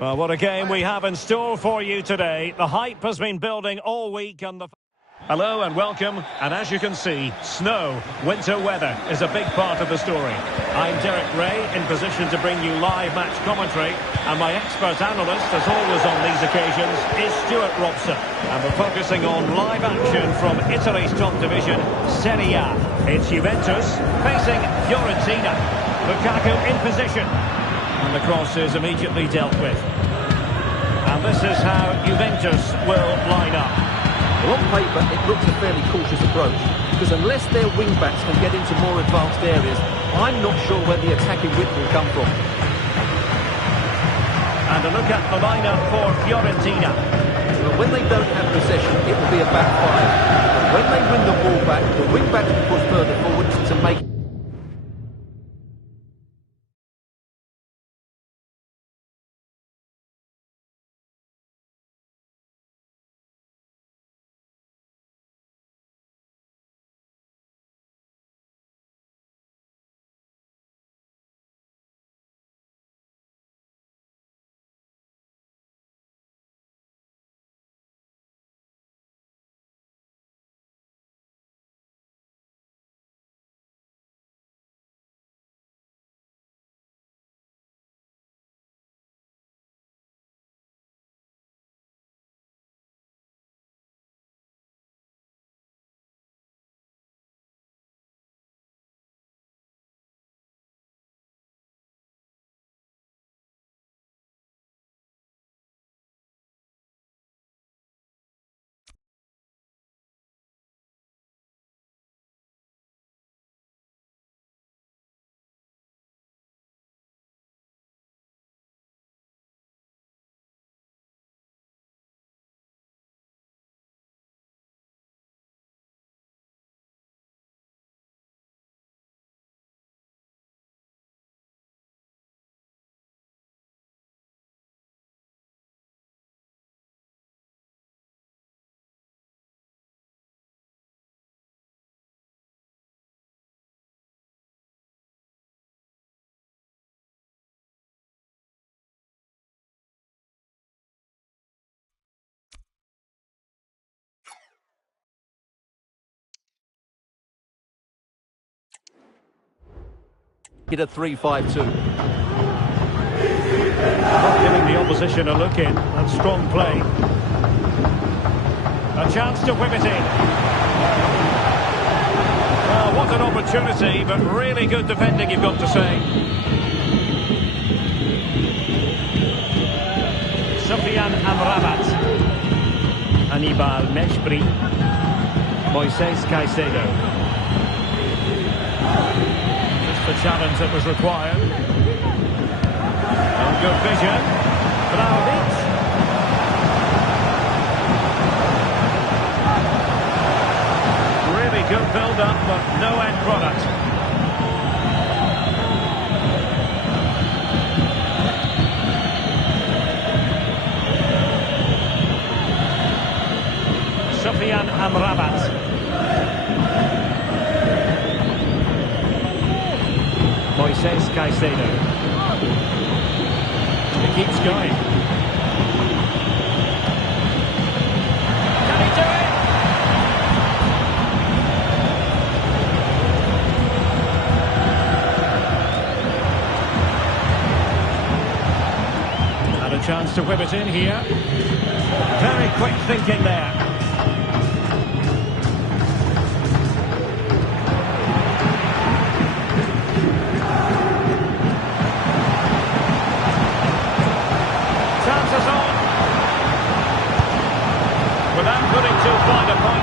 Well, what a game we have in store for you today. The hype has been building all week on the... Hello and welcome, and as you can see, snow, winter weather is a big part of the story. I'm Derek Ray, in position to bring you live match commentary, and my expert analyst, as always on these occasions, is Stuart Robson. And we're focusing on live action from Italy's top division, Serie A. It's Juventus facing Fiorentina. Lukaku in position. And the cross is immediately dealt with. And this is how Juventus will line up. Well, on paper, it looks a fairly cautious approach, because unless their wing-backs can get into more advanced areas, I'm not sure where the attacking width will come from. And a look at the lineup for Fiorentina. Well, when they don't have possession, it will be a back five. But when they win the ball back, the wing-backs will push further forward to make... Hit a 3-5-2. Not giving the opposition a look in. And strong play. A chance to whip it in. Well, what an opportunity, but really good defending, you've got to say. Sofian Amrabat. Hannibal Meshbri. Moises Caicedo. The challenge that was required. And good vision. Vlahovic. Really good build-up, but no end product. Sofian Amrabat. Moises Caicedo. He keeps going. Can he do it? And a chance to whip it in here. Very quick thinking there.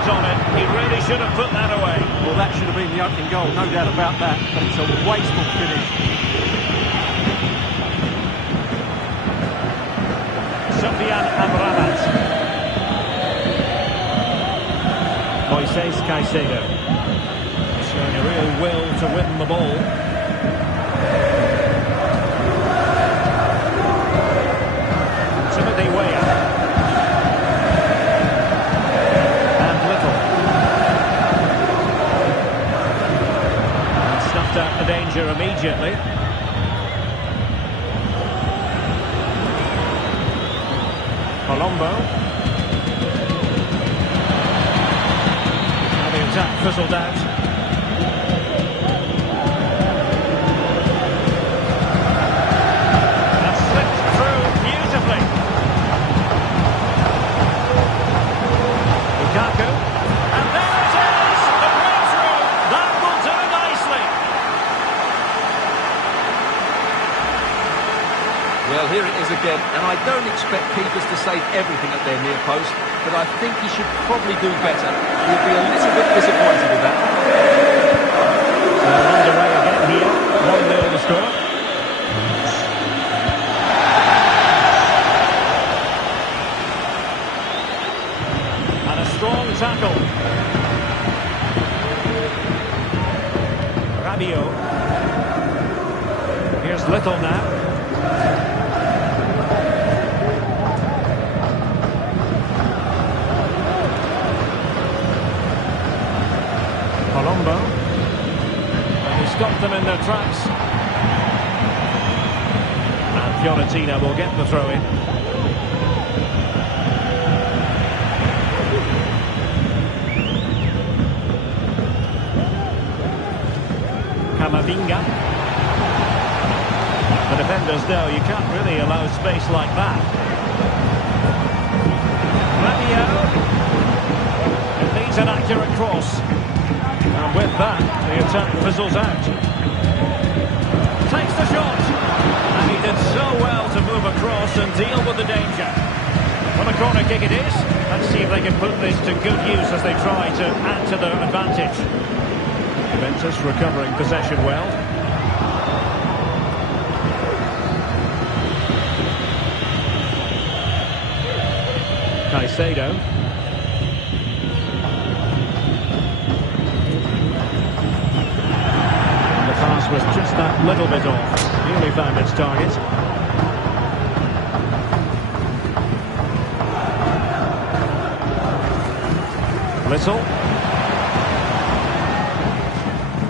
On it, he really should have put that away. Well, that should have been the opening goal, no doubt about that, but it's a wasteful finish. Sofian Amrabat. Moises Caicedo. Showing a real will to win the ball. Timothy Weah. Out the danger immediately. Colombo. Now the attack fizzled out. And slipped through beautifully. Lukaku. And there it is! The breakthrough! That will do nicely. Well, here it is again, and I don't expect keepers to save everything at their near post, but I think he should probably do better. He'll be a little bit disappointed with that. Underway again here. 1-0 the score. And a strong tackle. Rabiot. Here's Little now. Colombo. And he stopped them in their tracks. And Fiorentina will get the throw in. Camavinga. The defenders know you can't really allow space like that. Rabiot. It needs an accurate cross. And with that, the attack fizzles out. Takes the shot. And he did so well to move across and deal with the danger. Well, a corner kick it is. Let's see if they can put this to good use as they try to add to their advantage. Juventus recovering possession well. Caicedo. Was just that little bit off. Nearly found its target. Little.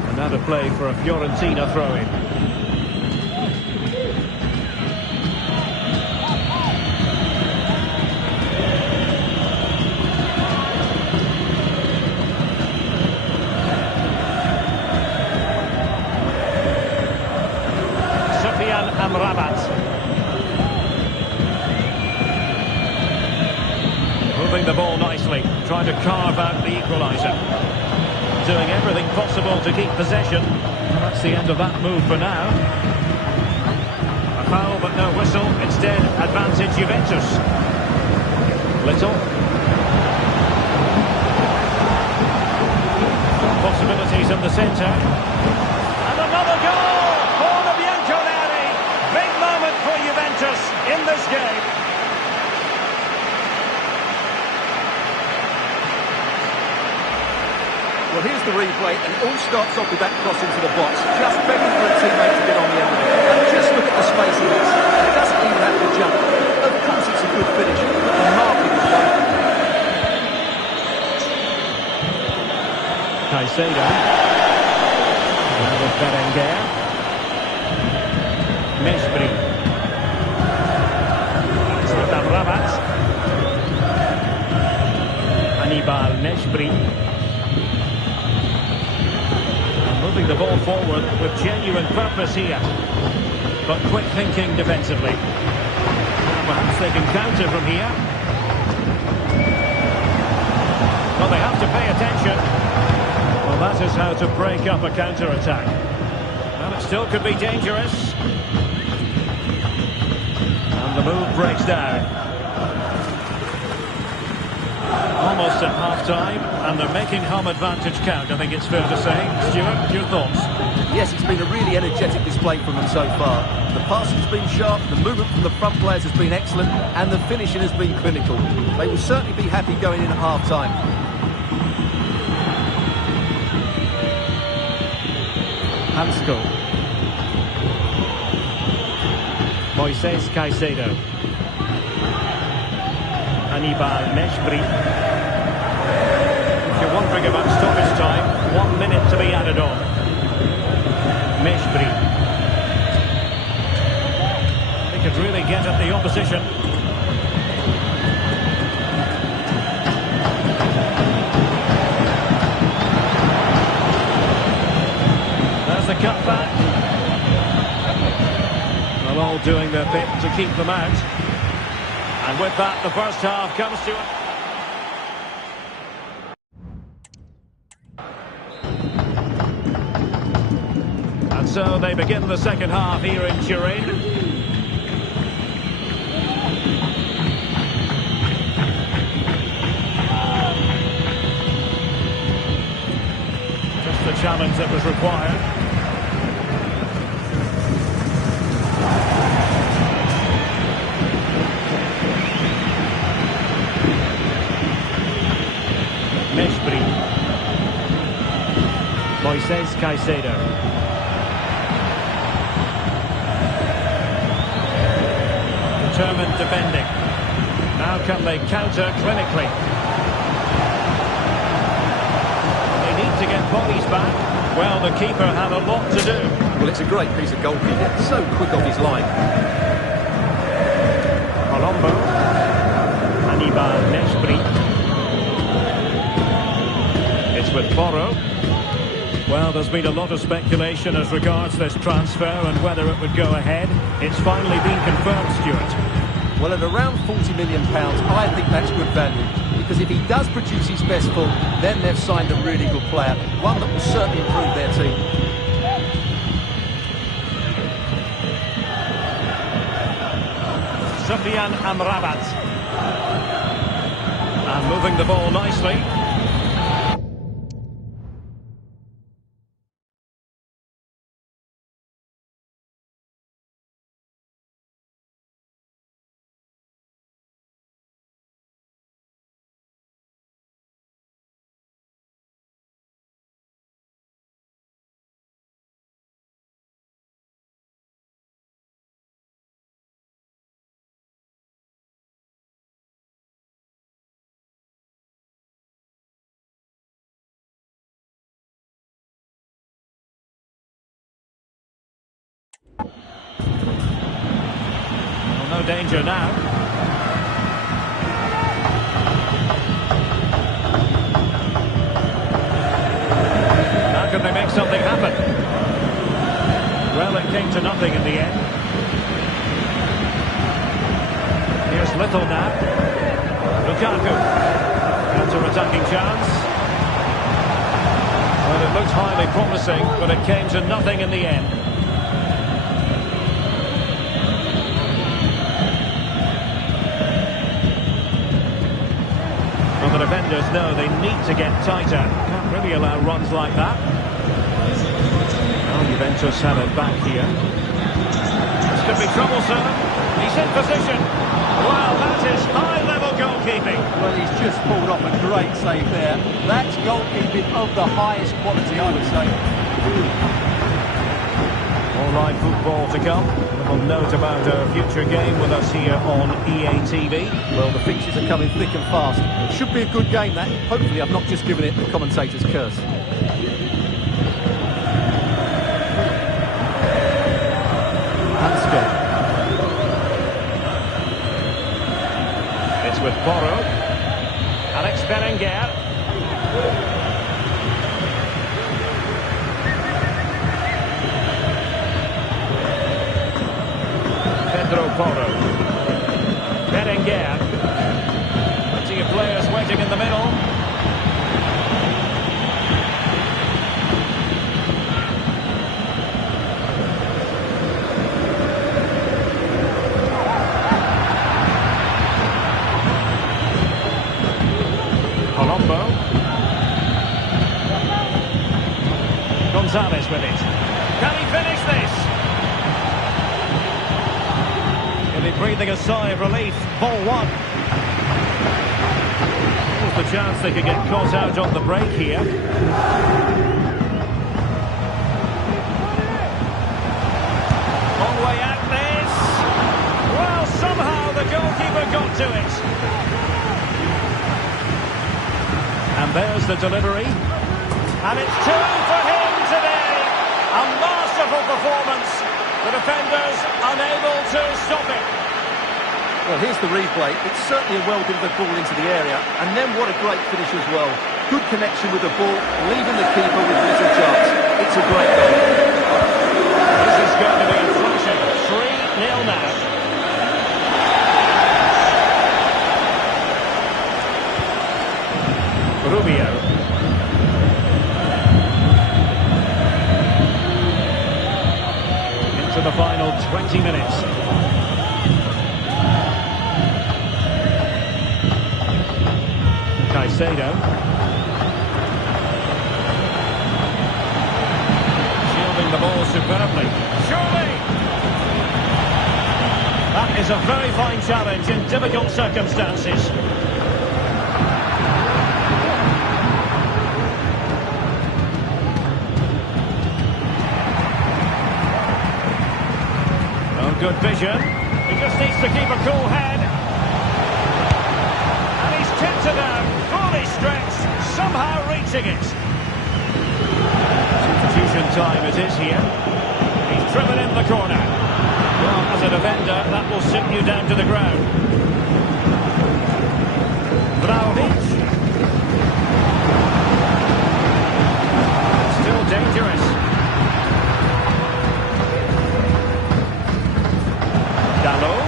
And now to play for a Fiorentina throw-in. Rabat. Moving the ball nicely, trying to carve out the equaliser. Doing everything possible to keep possession. That's the end of that move for now. A foul but no whistle, instead advantage Juventus. Little. Possibilities in the centre. And another goal! For Juventus in this game. Well, here's the replay, and it all starts off with that cross into the box, just begging for a teammate to get on the end of it. And just look at the space he has. He doesn't even have to jump. Of course it's a good finish, but the marking is wonderful. Caicedo. Now with Berenguer. Mespri. Rabat. Hannibal Mespri. And moving the ball forward with genuine purpose here. But quick thinking defensively. Perhaps they can counter from here. Well, they have to pay attention. Well, that is how to break up a counter-attack. Well, it still could be dangerous. The move breaks down. Almost at half-time, and they're making home advantage count, I think it's fair to say. Stuart, your thoughts? Yes, it's been a really energetic display from them so far. The passing's been sharp, the movement from the front players has been excellent, and the finishing has been clinical. They will certainly be happy going in at half-time. Hansko. Moises Caicedo. Hannibal Mespri. If you're wondering about stoppage time, 1 minute to be added on. Mespri. They could really get at the opposition. keep them out. And with that, the first half comes to an... And so they begin the second half here in Turin. Just the challenge that was required. Meshbri. Moises Caicedo. Determined defending. Now can they counter clinically? They need to get bodies back. Well, the keeper had a lot to do. Well, it's a great piece of goalkeeping. So quick off his line. Colombo. Hannibal Meshbri. It's with Porro. Well, there's been a lot of speculation as regards this transfer and whether it would go ahead. It's finally been confirmed, Stuart. Well, at around £40 million, I think that's good value. Because if he does produce his best form, then they've signed a really good player. One that will certainly improve their team. Sufyan Amrabat. And moving the ball nicely. Well, no danger now. How can they make something happen? Well, it came to nothing in the end. Here's Little now. Lukaku. Counter-attacking chance. Well, it looked highly promising, but it came to nothing in the end. Well, the defenders know they need to get tighter. Can't really allow runs like that. Well, Juventus have it back here. This could be troublesome. He's in position. Wow, that is high-level goalkeeping. Well, he's just pulled off a great save there. That's goalkeeping of the highest quality, I would say. More live football to come. A little note about a future game with us here on EA TV. Well, the fixtures are coming thick and fast. Should be a good game, that. Hopefully, I've not just given it the commentator's curse. Hanske. It's with Porro. Alex Berenguer. Pedro Porro. Berenguer. Plenty of players waiting in the middle. Colombo. Gonzalez with it. Can he finish this? He'll be breathing a sigh of relief. Ball one. Here's the chance they could get caught out on the break here. Long way at this. Well, somehow the goalkeeper got to it. And there's the delivery. And it's two for him today. A masterful performance. The defenders unable to stop it. Well, here's the replay. It's certainly a well-delivered ball into the area. And then what a great finish as well. Good connection with the ball, leaving the keeper with little chance. It's a great goal. This is going to be a thrashing. 3-0 now. Rubio. Into the final 20 minutes. Caicedo. Shielding the ball superbly. Surely! That is a very fine challenge in difficult circumstances. Oh, good vision. He just needs to keep a cool head. And he's tipped it down, fully stretched, somehow reaching it. Substitution time it is here. He's driven in the corner. Well, as a defender, that will sit you down to the ground. Vlahovic. Still dangerous. Dalot.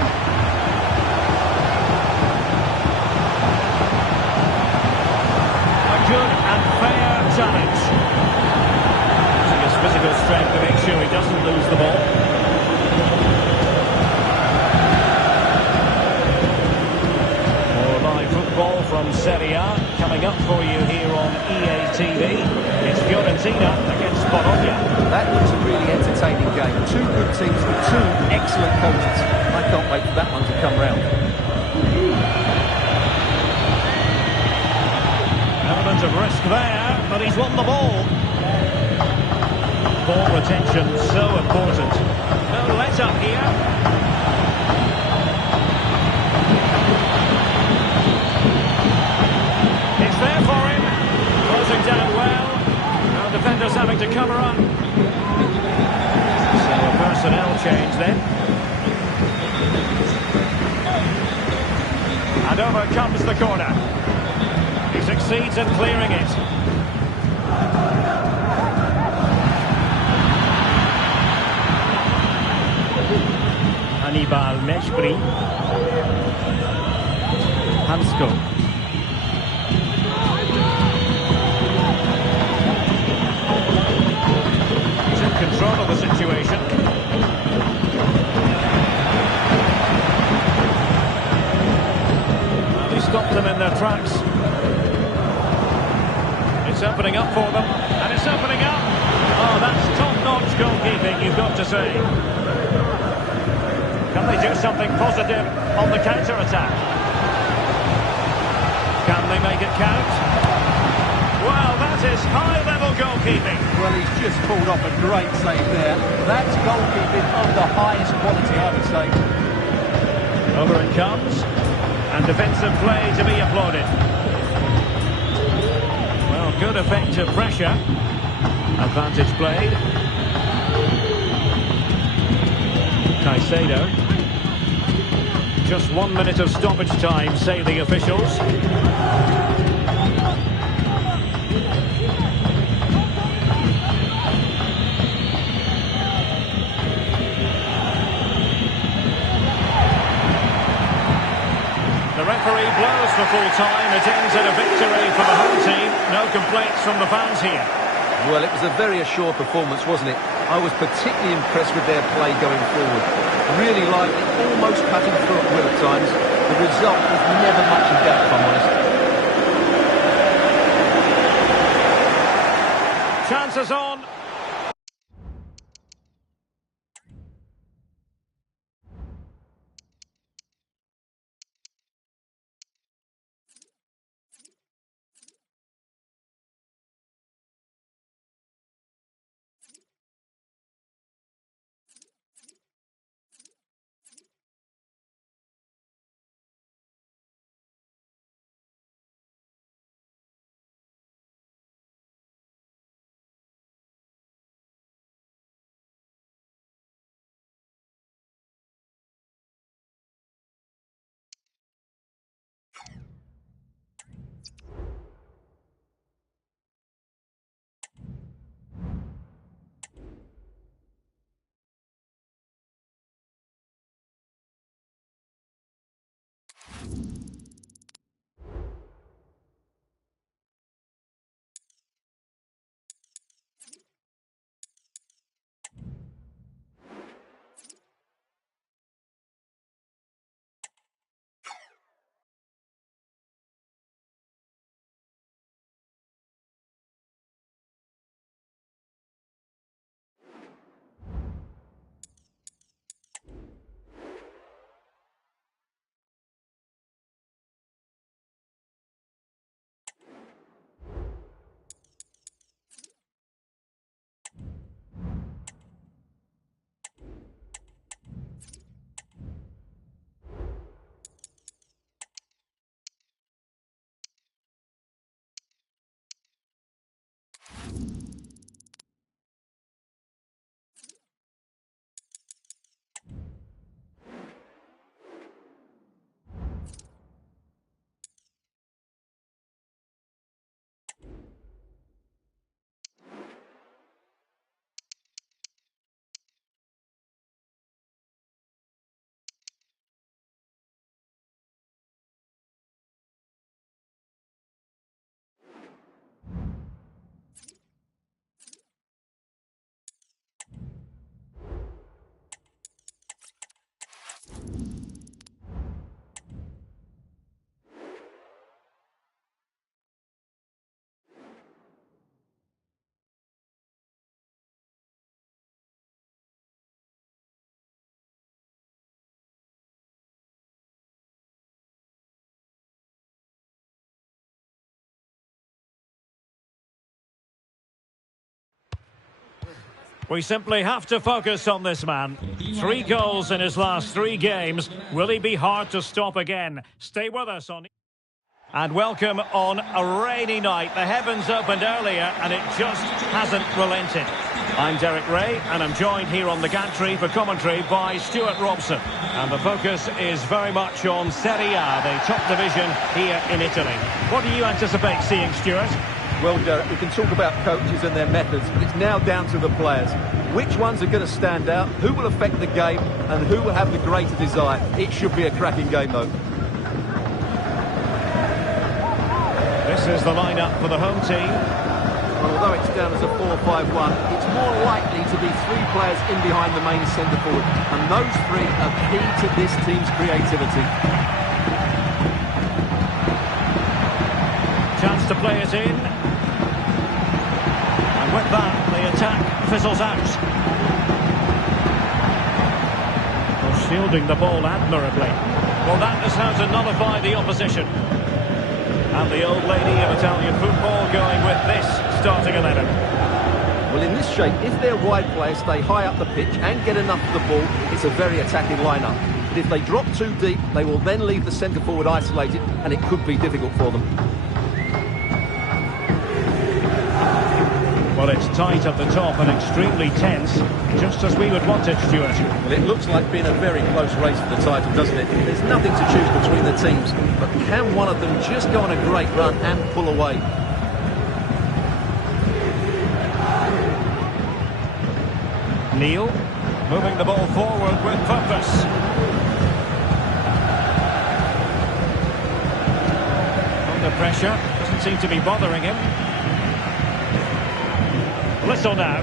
A good and fair challenge. Using his physical strength to make sure he doesn't lose the ball. Ball from Serie A coming up for you here on EA TV. It's Fiorentina against Bologna. That looks a really entertaining game. Two good teams with two excellent coaches. I can't wait for that one to come round. Element of risk there, but he's won the ball. Ball retention so important. No let up here. There for him, closing down well. Now defenders having to cover up. So a personnel change then. And over comes the corner. He succeeds in clearing it. Hannibal Meshbri. Hansko. Control of the situation. Well, he stopped them in their tracks. It's opening up for them, and it's opening up. Oh, that's top-notch goalkeeping, you've got to say. Can they do something positive on the counter-attack? Can they make it count? Well, that is high-level goalkeeping. Well, he's just pulled off a great save there. That's goalkeeping of the highest quality, I would say. Over it comes. And defensive play to be applauded. Well, good effective pressure. Advantage played. Caicedo. Just 1 minute of stoppage time, say the officials. The referee blows for full time. It ends in a victory for the home team. No complaints from the fans here. Well, it was a very assured performance, wasn't it? I was particularly impressed with their play going forward. Really lively, almost cutting through at will at times. The result was never much in doubt, if I'm honest. Chances on. We simply have to focus on this man. 3 goals in his last 3 games. Will he be hard to stop again? Stay with us on... And welcome on a rainy night. The heavens opened earlier and it just hasn't relented. I'm Derek Ray and I'm joined here on the gantry for commentary by Stuart Robson. And the focus is very much on Serie A, the top division here in Italy. What do you anticipate seeing, Stuart? Well, Derek, we can talk about coaches and their methods. It's now down to the players. Which ones are going to stand out, who will affect the game, and who will have the greater desire. It should be a cracking game, though. This is the lineup for the home team. Well, although it's down as a 4-5-1, it's more likely to be 3 players in behind the main centre-forward. And those 3 are key to this team's creativity. Chance to play it in. And with that, the attack fizzles out. Well, shielding the ball admirably. Well, that is how to nullify the opposition. And the old lady of Italian football going with this starting 11. Well, in this shape, if their wide players stay high up the pitch and get enough of the ball, it's a very attacking lineup. But if they drop too deep, they will then leave the centre-forward isolated, and it could be difficult for them. Well, it's tight at the top and extremely tense, just as we would want it, Stuart. Well, it looks like being a very close race for the title, doesn't it? There's nothing to choose between the teams, but can one of them just go on a great run and pull away? Neil, moving the ball forward with purpose. Under pressure, doesn't seem to be bothering him. Whistle now.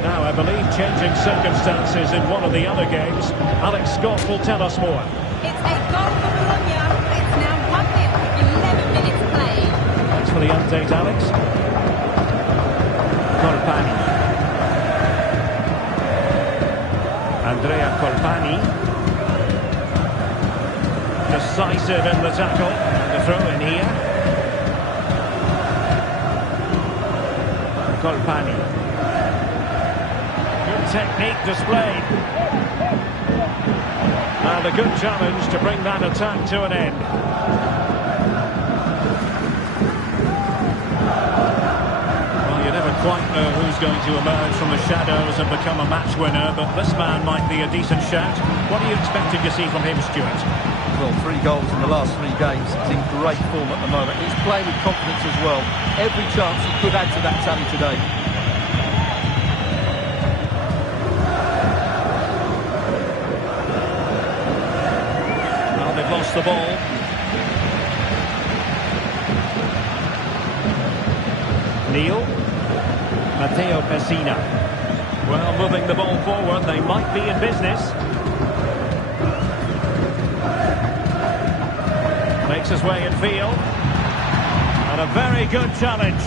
Now, I believe changing circumstances in one of the other games. Alex Scott will tell us more. It's a goal for Bologna. It's now 1-0 with 11 minutes played. Thanks for the update, Alex. Colpani. Andrea Colpani. Decisive in the tackle. And the throw in here. Colpani. Good technique displayed. And a good challenge to bring that attack to an end. Well, you never quite know who's going to emerge from the shadows and become a match winner, but this man might be a decent shout. What are you expecting to see from him, Stuart? Well, 3 goals in the last 3 games. He's in great form at the moment. He's playing with confidence as well. Every chance he could add to that tally today. Well, they've lost the ball. Neil. Matteo Pessina. Well, moving the ball forward, they might be in business. Makes his way in field. And a very good challenge.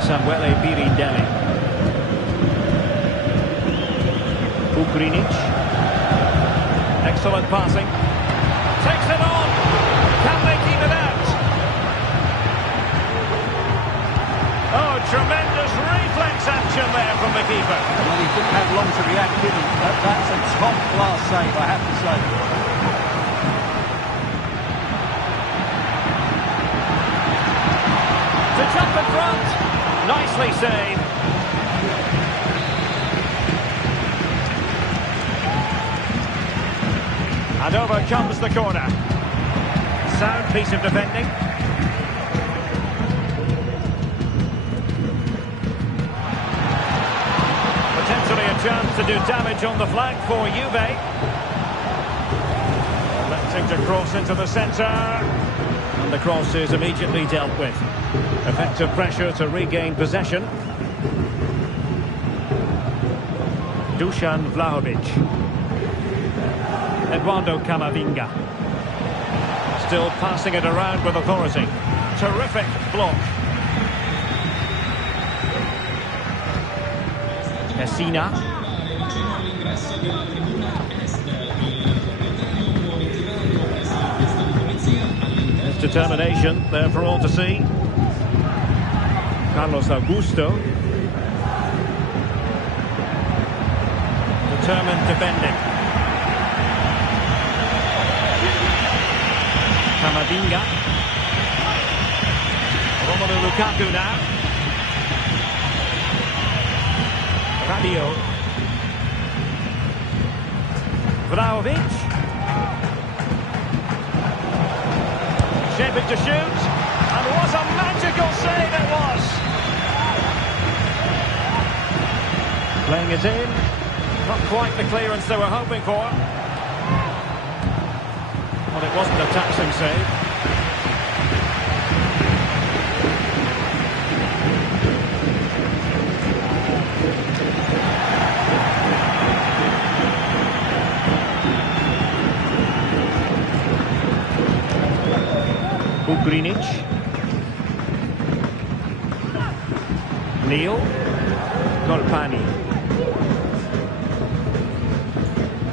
Samuele Pirindelli. Kukulkan. Excellent passing. Takes it on. Can they keep it out? Oh, tremendous reflex action there from the keeper. Well, he didn't have long to react, did he? That's a top-class save, I have to say. To jump in front. Nicely saved. And over comes the corner. Sound piece of defending. Potentially a chance to do damage on the flank for Juve. Electing to cross into the centre. And the cross is immediately dealt with. Effective pressure to regain possession. Dusan Vlahovic. Eduardo Camavinga. Still passing it around with authority. Terrific block. Messina. There's determination there for all to see. Carlos Augusto. Determined defending. Camavinga. Romelu Lukaku now. Radio. Vlahovic. Shaping to shoot. And what a magical save it was! Playing it in. Not quite the clearance they were hoping for. Well, it wasn't a taxing save. Ugrinic. Neil. Colpani.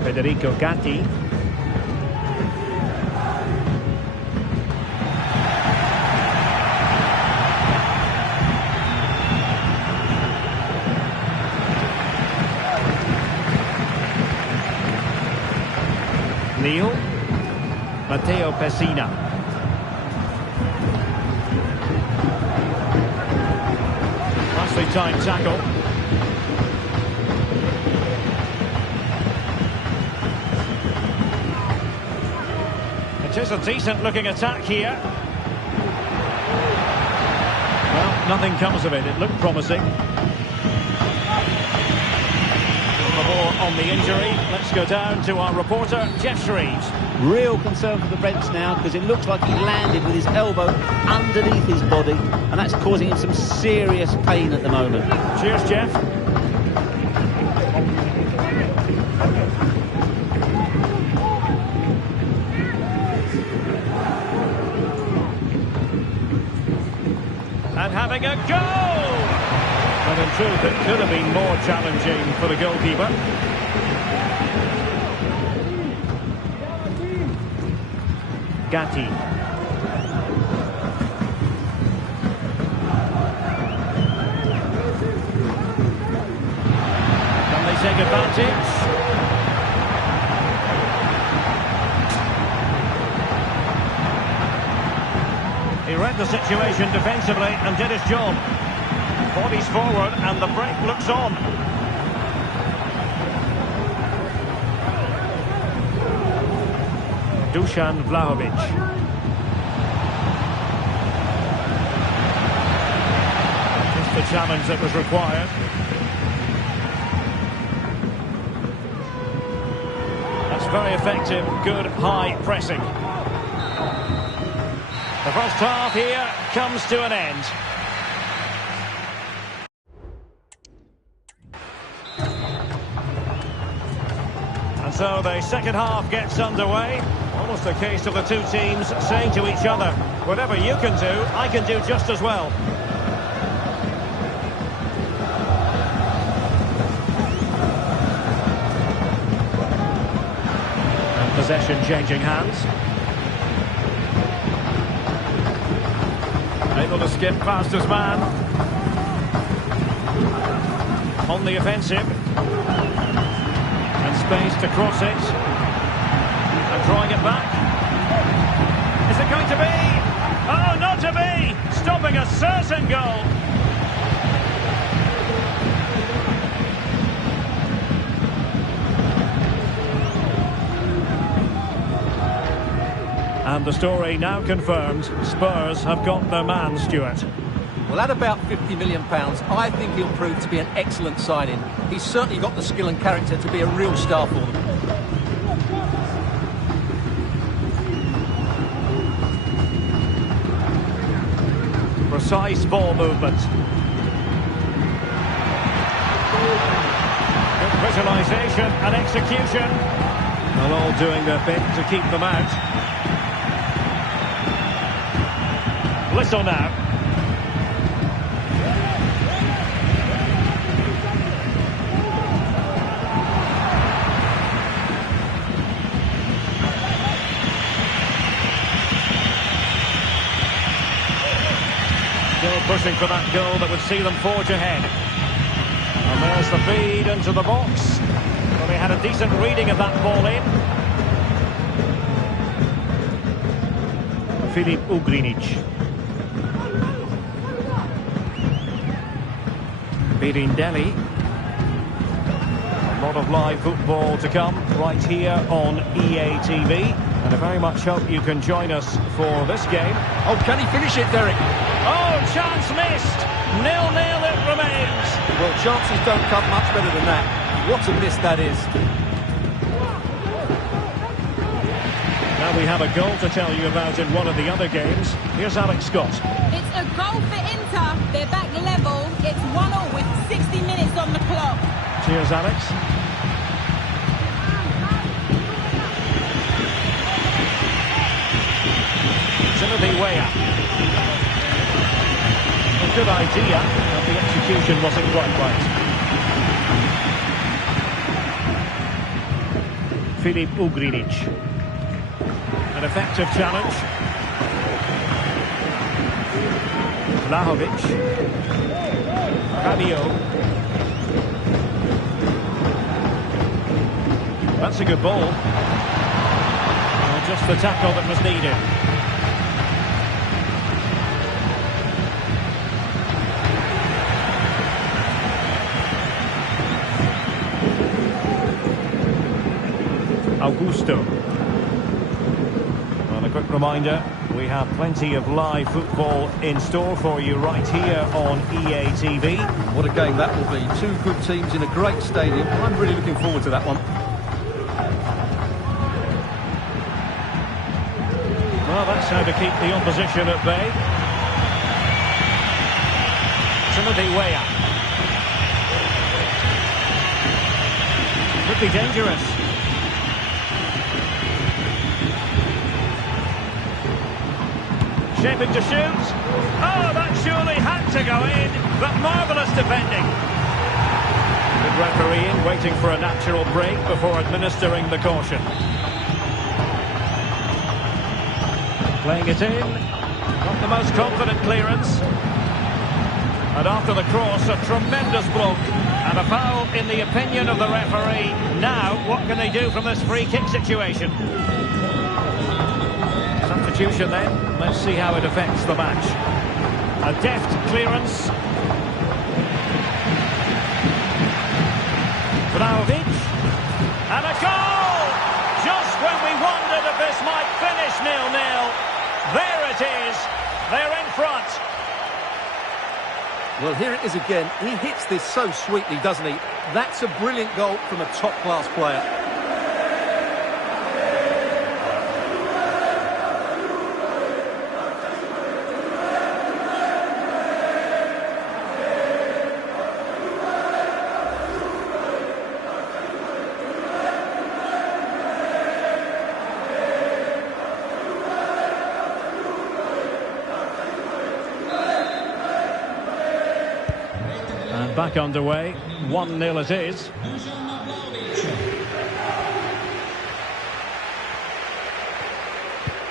Federico Gatti. Neil. Matteo Pessina. Nicely timed tackle. It is a decent looking attack here. Well, nothing comes of it. It looked promising. For more on the injury, let's go down to our reporter, Jeff Shreves. Real concern for the Reds now, because it looks like he landed with his elbow underneath his body, and that's causing him some serious pain at the moment. Cheers, Jeff. And having a goal! And in truth, it could have been more challenging for the goalkeeper. Gatti. Can they take advantage? He read the situation defensively and did his job. Bodies forward and the break looks on. Dusan Vlahovic. Just the challenge that was required. That's very effective, good high pressing. The first half here comes to an end. And so the second half gets underway. Almost a case of the two teams saying to each other, whatever you can do, I can do just as well. And possession changing hands. Able to skip past his man. On the offensive. And space to cross it. And drawing it back. Is it going to be? Oh, not to be! Stopping a certain goal. And the story now confirmed. Spurs have got their man, Stuart. Well, at about £50 million, I think he'll prove to be an excellent signing. He's certainly got the skill and character to be a real star for them. Precise ball movement. Good visualisation and execution. And all doing their bit to keep them out. Whistle now. pushing for that goal that would see them forge ahead. And there's the feed into the box. Well, they had a decent reading of that ball in. Filip Ugrinic. Birindelli. A lot of live football to come right here on EA TV. And I very much hope you can join us for this game. Oh, can he finish it, Derek? Oh, chance missed. 0-0 it remains. Well, chances don't come much better than that. What a miss that is. Now we have a goal to tell you about in one of the other games. Here's Alex Scott. It's a goal for Inter. They're back level. It's 1-0 with 60 minutes on the clock. Cheers, Alex. Timothy Weah. A good idea, but the execution wasn't quite right. Filip Ugrinic. An effective challenge. Vlahovic. Rabiot. That's a good ball. Well, just the tackle that was needed. Augusto. Well, a quick reminder, we have plenty of live football in store for you right here on EA TV. What a game that will be. Two good teams in a great stadium. I'm really looking forward to that one. Well, that's how to keep the opposition at bay. Timothy Weah. Could be dangerous. Shaping to shoot. Oh, that surely had to go in, but marvellous defending. Good refereeing, waiting for a natural break before administering the caution. Playing it in. Not the most confident clearance. And after the cross, a tremendous block. And a foul in the opinion of the referee. Now, what can they do from this free kick situation? Substitution then. Let's see how it affects the match. A deft clearance. Vlahovic. And a goal! Just when we wondered if this might finish 0-0. There it is. They're in front. Well, here it is again. He hits this so sweetly, doesn't he? That's a brilliant goal from a top-class player. Back underway, 1-0 it is.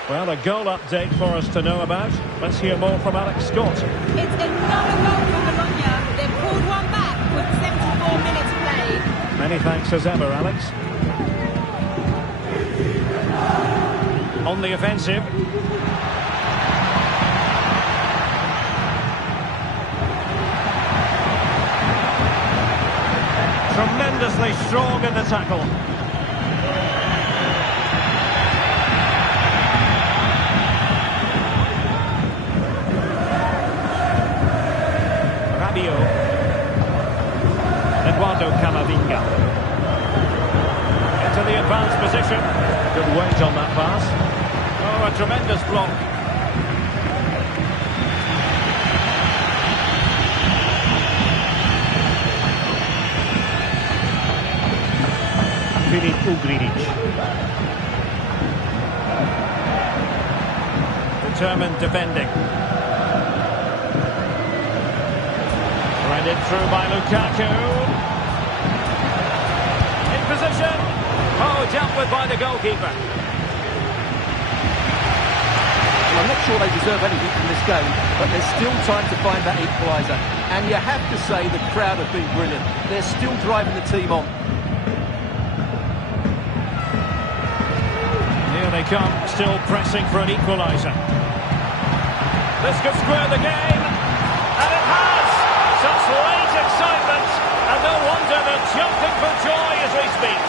Well, a goal update for us to know about. Let's hear more from Alex Scott. It's another goal for Bologna. They've pulled one back with 74 minutes played. Many thanks as ever, Alex. On the offensive. Tremendously strong in the tackle. Rabiot. Eduardo Camavinga. Into the advanced position. Good weight on that pass. Oh, a tremendous block. Filip Ugrinic. Determined defending. Threaded through by Lukaku. In position. Oh, dealt with by the goalkeeper. I'm not sure they deserve anything from this game, but there's still time to find that equaliser. And you have to say the crowd have been brilliant. They're still driving the team on. Here they come, still pressing for an equaliser. This could square the game, and it has! Such late excitement, and no wonder they're jumping for joy as we speak.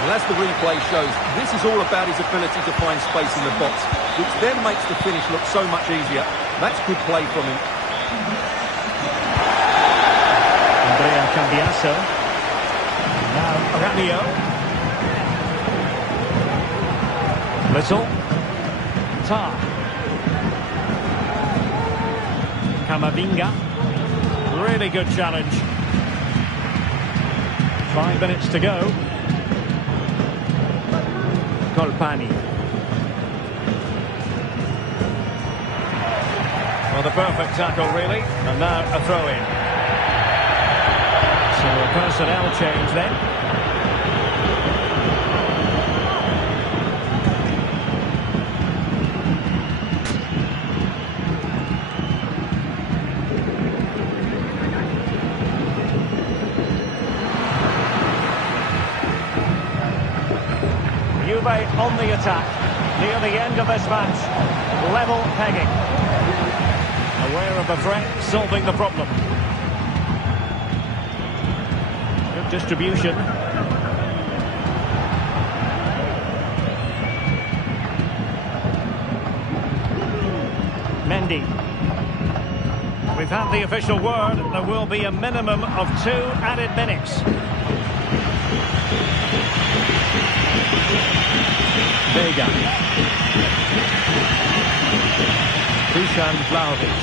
Well, as the replay shows, this is all about his ability to find space in the box, which then makes the finish look so much easier. That's good play from him. Andrea Cambiasso. Now Rabiot. Little. Tar. Camavinga. Really good challenge. 5 minutes to go. Colpani. Well, the perfect tackle, really. And now a throw-in. So a personnel change then. Juve on the attack, near the end of this match, level pegging. Aware of the threat, solving the problem. Good distribution. Mendy. We've had the official word, there will be a minimum of 2 added minutes. Vega. Dusan Vlahovic.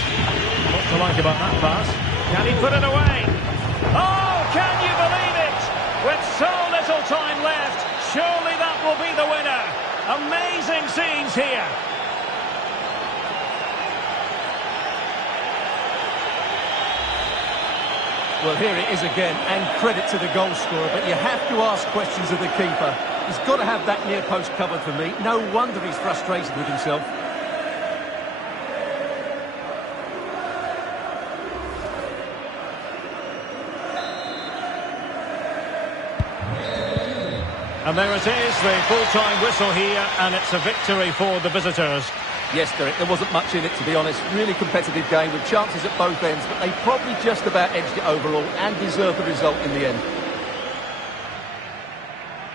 What to like about that pass? Can he put it away? Oh, can you believe it? With so little time left, surely that will be the winner. Amazing scenes here. Well, here it is again, and credit to the goal scorer, but you have to ask questions of the keeper. He's got to have that near post covered for me. No wonder he's frustrated with himself. And there it is, the full-time whistle here, and it's a victory for the visitors. Yes, Derek, there wasn't much in it, to be honest. Really competitive game with chances at both ends, but they probably just about edged it overall and deserved the result in the end.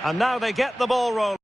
And now they get the ball rolling.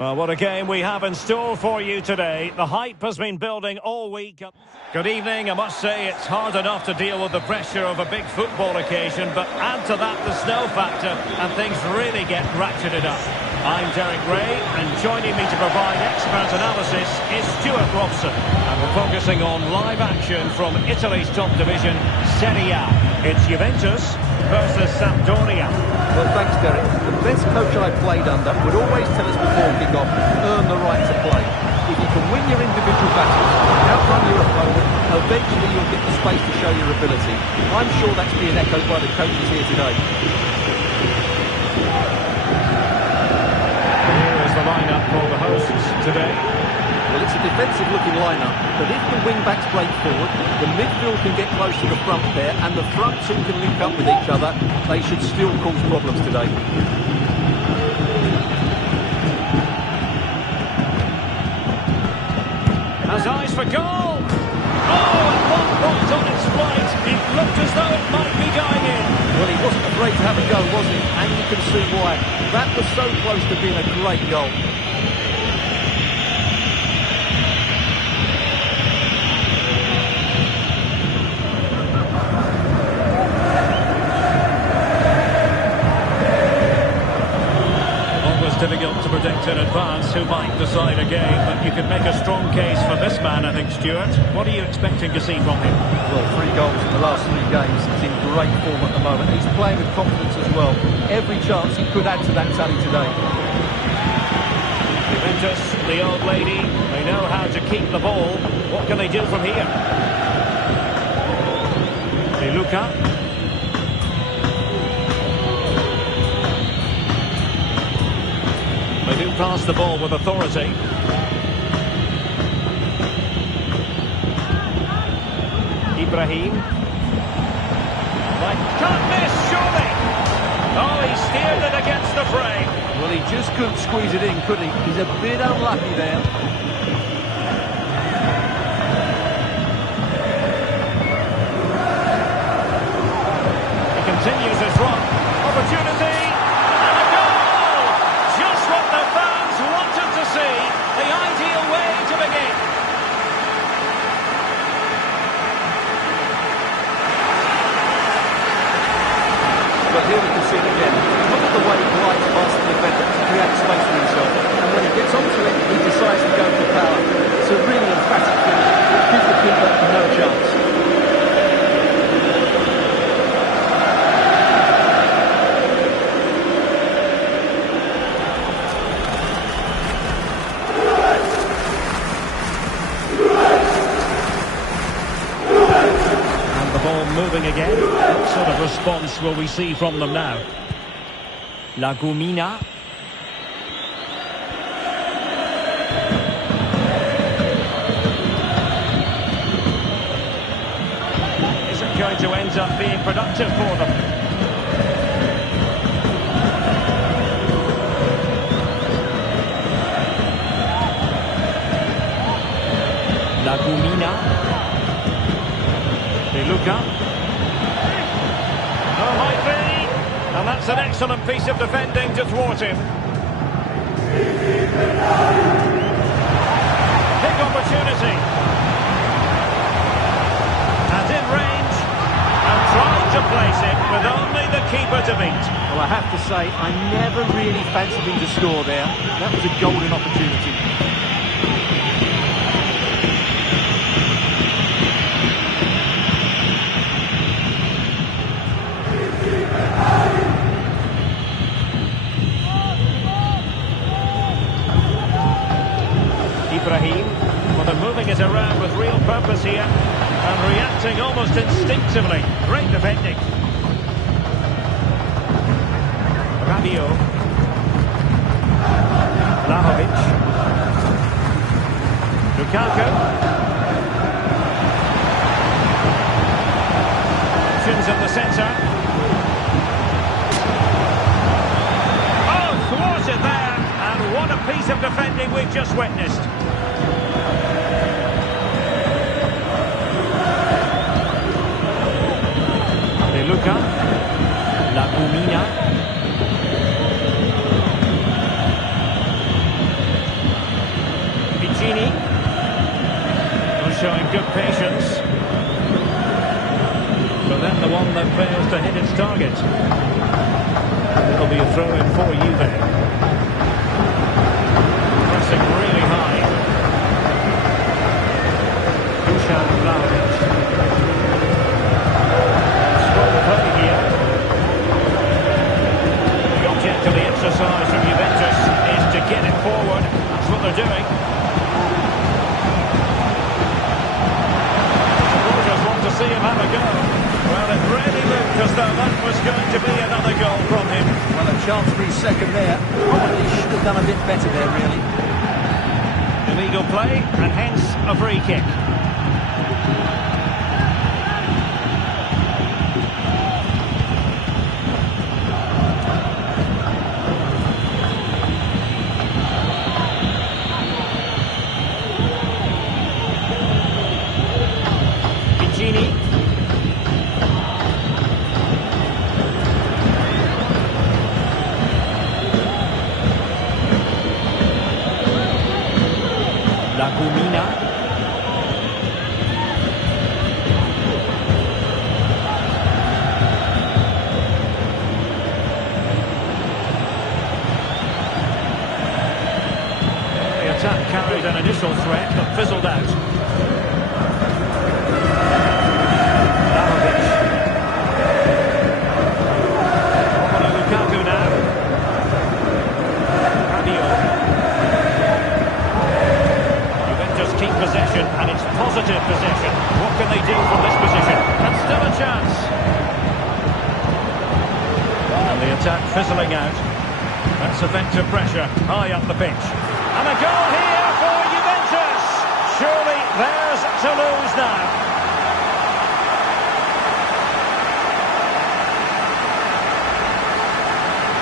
Well, what a game we have in store for you today. The hype has been building all week. Good evening. I must say it's hard enough to deal with the pressure of a big football occasion, but add to that the snow factor and things really get ratcheted up. I'm Derek Ray, and joining me to provide expert analysis is Stuart Robson. And we're focusing on live action from Italy's top division, Serie A. It's Juventus versus Sampdoria. Well, thanks, Derek. The best coach I played under would always tell us before kick-off, earn the right to play. If you can win your individual battles, outrun your opponent, eventually you'll get the space to show your ability. I'm sure that's being echoed by the coaches here today. Here is the lineup for the hosts today. Well, it's a defensive-looking lineup, but if the wing-backs break forward, the midfield can get close to the front pair, and the front two can link up with each other, they should still cause problems today. Has eyes for goal. Oh, and one point on its flight. It looked as though it might be going in. Well, he wasn't afraid to have a go, was he? And you can see why. That was so close to being a great goal. Difficult to predict in advance who might decide a game, but you can make a strong case for this man, I think, Stuart. What are you expecting to see from him? Well, 3 goals in the last 3 games. He's in great form at the moment. He's playing with confidence as well. Every chance he could add to that tally today. Juventus, the old lady, they know how to keep the ball. What can they do from here? De Luca. They do pass the ball with authority. Ibrahim. Can't miss, surely. Oh, he steered it against the frame. Well, he just couldn't squeeze it in, could he? He's a bit unlucky there. He continues his run. Opportunity. But here we can see it again. Look at the way he glides past the defender to create space for himself. And when he gets onto it, he decides to go for power. It's a really emphatic finish. Give the keeper no chance. Moving again. What sort of response will we see from them now? Lagumina. Isn't going to end up being productive for them. Lagumina. De Luca. Oh, might be. And that's an excellent piece of defending to thwart him. Big opportunity. And in range. And trying to place it with only the keeper to beat. Well, I have to say, I never really fancied him to score there. That was a golden opportunity. Ibrahim, well, they're moving it around with real purpose here and reacting almost instinctively. Great defending. Rabiot. Vlahovic. Lukaku. Options in the centre. Oh, thwarted there. And what a piece of defending we've just witnessed. De Luca. Lagumina. Piccini. Showing good patience. But then the one that fails to hit its target. It'll be a throw-in for you there. Pressing really high. Dusan Vlahovic. Strong play here. The object of the exercise from Juventus is to get it forward. That's what they're doing. See him have a go. Well, it really looked as though that was going to be another goal from him. Well, a chance for his second there. Probably should have done a bit better there, really. Illegal play, and hence a free kick. Carried an initial threat that fizzled out. Vlahovic. Lukaku now. Rabiot. Juventus keep possession, and it's positive possession. What can they do from this position? And still a chance. And the attack fizzling out. That's effective pressure high up the pitch. And a goal here for Juventus. Surely theirs to lose now.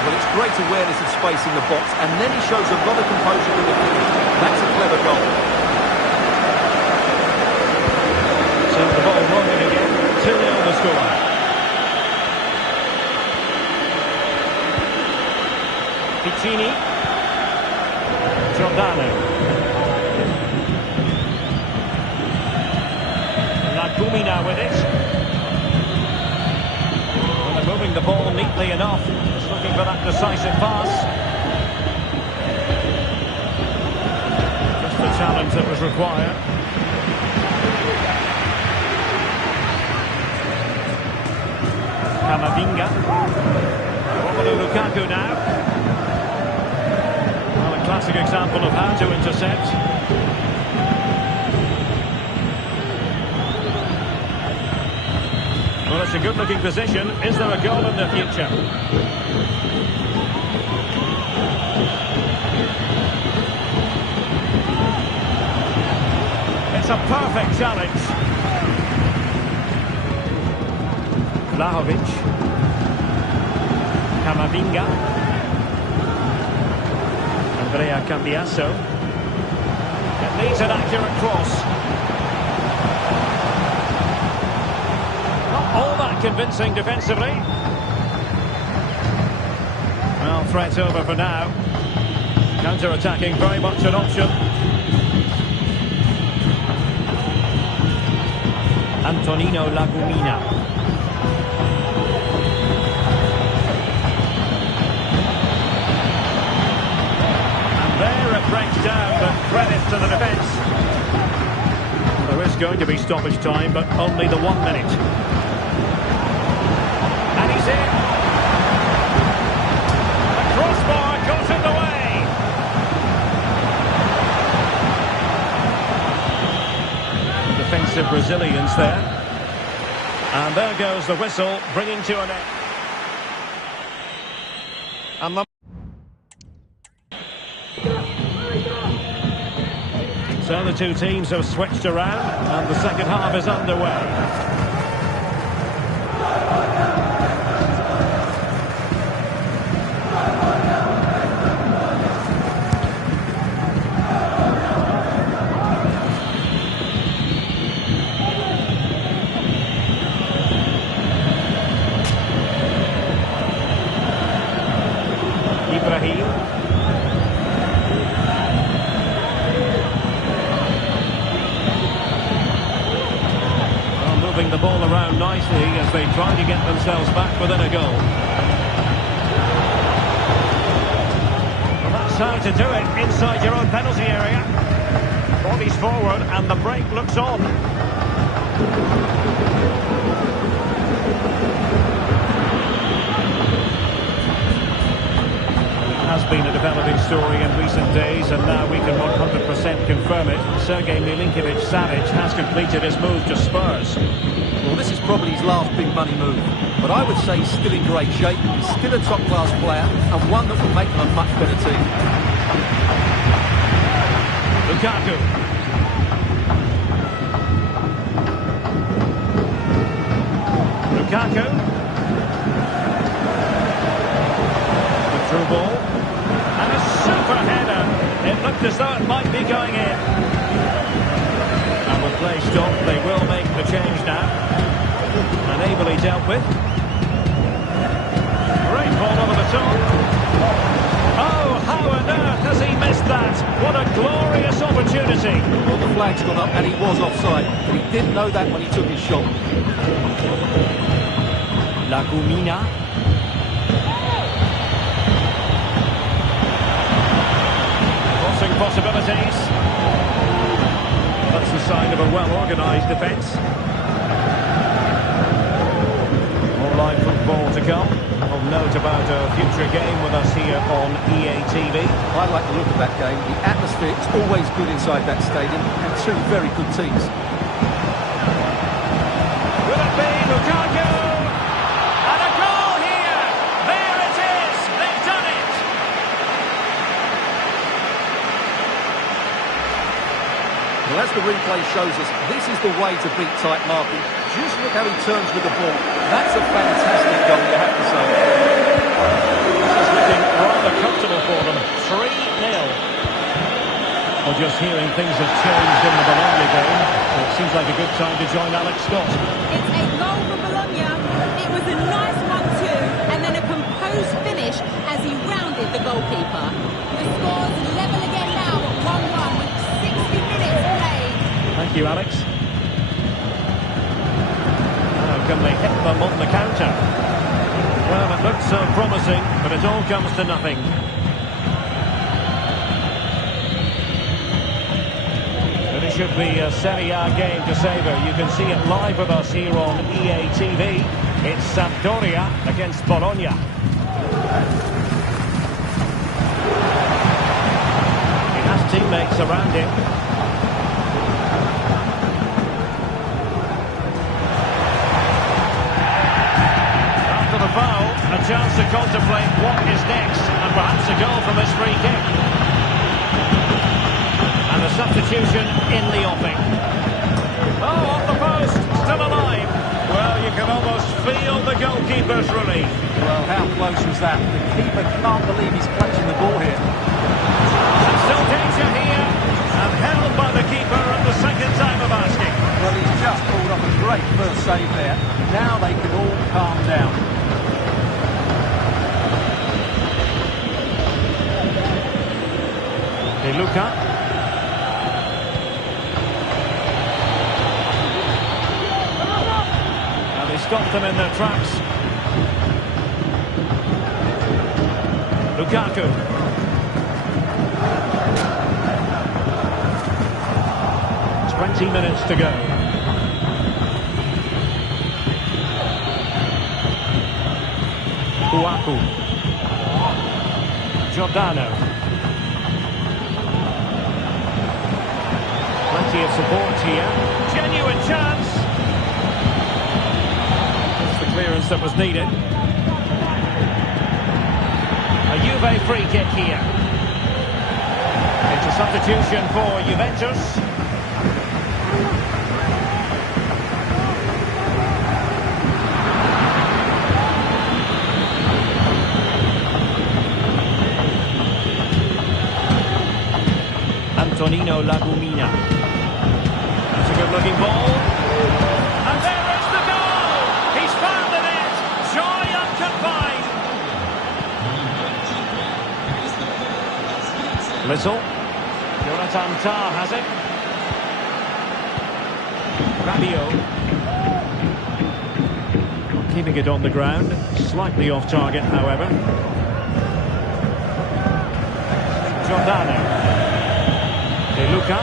Well, it's great awareness of space in the box, and then he shows a lot of composure with the finish. That's a clever goal. So the ball rolling again. 2-0 the score. Piccini. Giordano. Lagumina with it. Well, they're moving the ball neatly enough. Just looking for that decisive pass. Just the challenge that was required. Camavinga. Romelu Lukaku now. Classic example of how to intercept. Well, it's a good-looking position. Is there a goal in the future? It's a perfect challenge. Vlahovic. Camavinga. Andrea Cambiasso. It needs an accurate cross. Not all that convincing defensively. Well, threat's over for now. Counter-attacking, very much an option. Antonino Lagumina. Breaks down, but credit to the defence. There is going to be stoppage time, but only the 1 minute. And he's in. The crossbar got in the way. Defensive resilience there. And there goes the whistle, bringing to an end. And the So the two teams have switched around, and the second half is underway. Ibrahim. moving the ball around nicely as they try to get themselves back within a goal. Well, that's how to do it inside your own penalty area. Bodies forward and the break looks on. Has been a developing story in recent days, and now we can 100% confirm it. Sergej Milinkovic-Savic has completed his move to Spurs. Well, this is probably his last big money move, but I would say he's still in great shape. He's still a top-class player, and one that will make them a much better team. Lukaku. Lukaku. The through ball. And a super header. It looked as though it might be going in. And with play stopped, they will make the change now. And ably dealt with. Great ball over the top. Oh, how on earth has he missed that? What a glorious opportunity. Well, the flag's gone up and he was offside, but he didn't know that when he took his shot. Lagumina. Crossing possibilities. That's the sign of a well-organised defence. More live football to come. Of note about a future game with us here on EA TV. I like the look of that game. The atmosphere is always good inside that stadium, and two very good teams. Will it be Lukaku? And a goal here! There it is! They've done it! Well, as the replay shows us, this is the way to beat tight marking. Just look how he turns with the ball. That's a fantastic goal, you have to say. This is looking rather comfortable for them. 3-0. Well, just hearing things have changed in the Bologna game, so it seems like a good time to join Alex Scott. It's a goal for Bologna. It was a nice one too, and then a composed finish as he rounded the goalkeeper. The score's level again now at 1-1 with 60 minutes played. Thank you, Alex. Can they hit them on the counter? Well, it looks so promising, but it all comes to nothing. But it should be a Serie A game to savour. You can see it live with us here on EA TV. It's Sampdoria against Bologna. He has teammates around him. Foul, a chance to contemplate what is next, and perhaps a goal from this free kick. And a substitution in the offing. Oh, off the post, still alive. Well, you can almost feel the goalkeeper's relief. Well, how close was that? The keeper can't believe he's clutching the ball here. And still danger here, and held by the keeper at the second time of asking. Well, he's just pulled off a great first save there. Now they can all calm down. Luka. And they stopped them in their tracks. Lukaku. "20 minutes to go. Kukulkan. Giordano. Plenty of support here. Genuine chance. That's the clearance that was needed. A Juve free kick here. It's a substitution for Juventus. Antonino Lagumina. That's a good-looking ball. And there is the goal! He's found the net! Joy unconfined! Little. Jonathan Tah has it. Rabiot. Keeping it on the ground, slightly off target, however. Giordano. De Luca.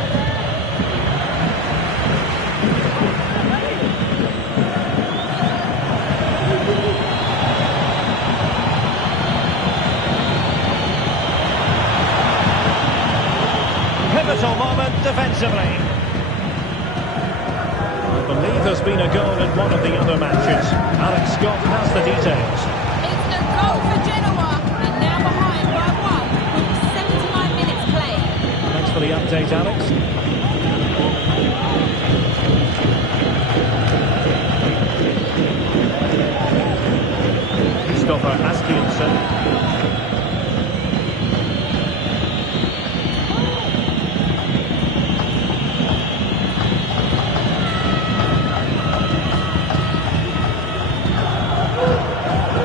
Pivotal moment defensively. I believe there's been a goal in one of the other matches. Alex Scott has the details. It's a goal for Genoa, and now behind by 1 with 79 minutes played. Thanks for the update, Alex. Christopher Askielsen.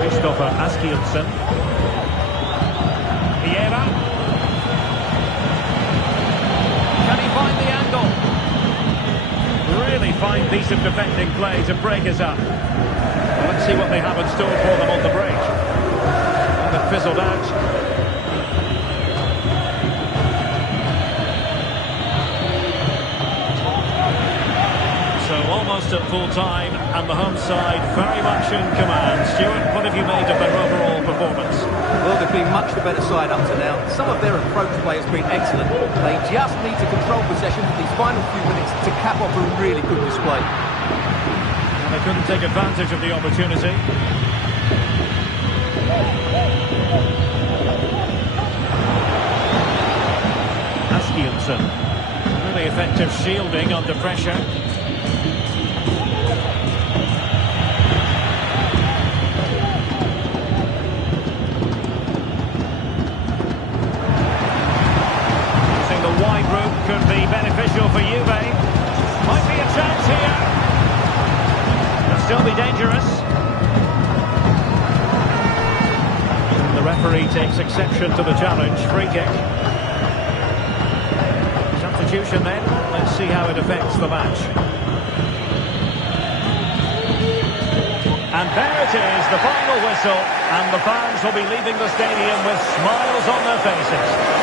Christopher Askielsen. Vieira. Can he find the angle? Really fine piece of defending play to break us up. Well, let's see what they have in store for them on the break. And it fizzled out. So almost at full time, and the home side very much in command. Stuart, what have you made of their overall performance? Well, they've been much the better side up to now. Some of their approach play has been excellent. They just need to control possession for these final few minutes to cap off a really good display. And they couldn't take advantage of the opportunity. Askielsen. Really effective shielding under pressure. Wide route could be beneficial for Juve. Might be a chance here. Could still be dangerous. The referee takes exception to the challenge. Free kick. Substitution then. Let's see how it affects the match. And there it is, the final whistle. And the fans will be leaving the stadium with smiles on their faces.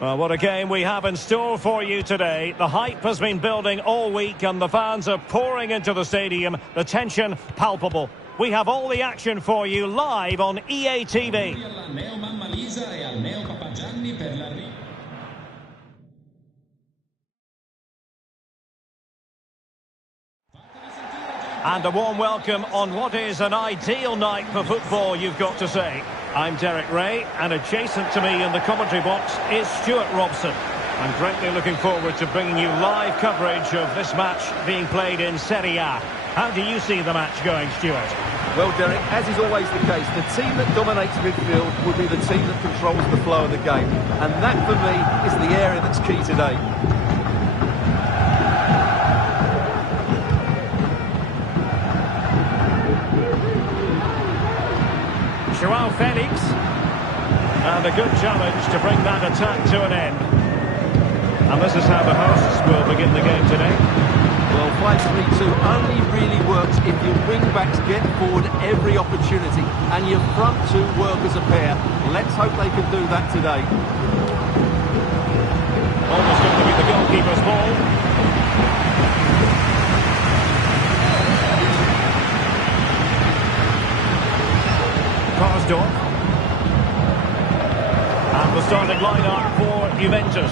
Well, what a game we have in store for you today. The hype has been building all week and the fans are pouring into the stadium. The tension palpable. We have all the action for you live on EA TV. And a warm welcome on what is an ideal night for football, you've got to say. I'm Derek Ray, and adjacent to me in the commentary box is Stuart Robson. I'm greatly looking forward to bringing you live coverage of this match being played in Serie A. How do you see the match going, Stuart? Well, Derek, as is always the case, the team that dominates midfield will be the team that controls the flow of the game. And that, for me, is the area that's key today. Joao Felix, and a good challenge to bring that attack to an end. And this is how the hosts will begin the game today. Well, 5-3-2 only really works if your wing-backs get forward every opportunity and your front two work as a pair. Let's hope they can do that today. Almost going to be the goalkeeper's ball. Karsdorp. And the starting line-up for Juventus.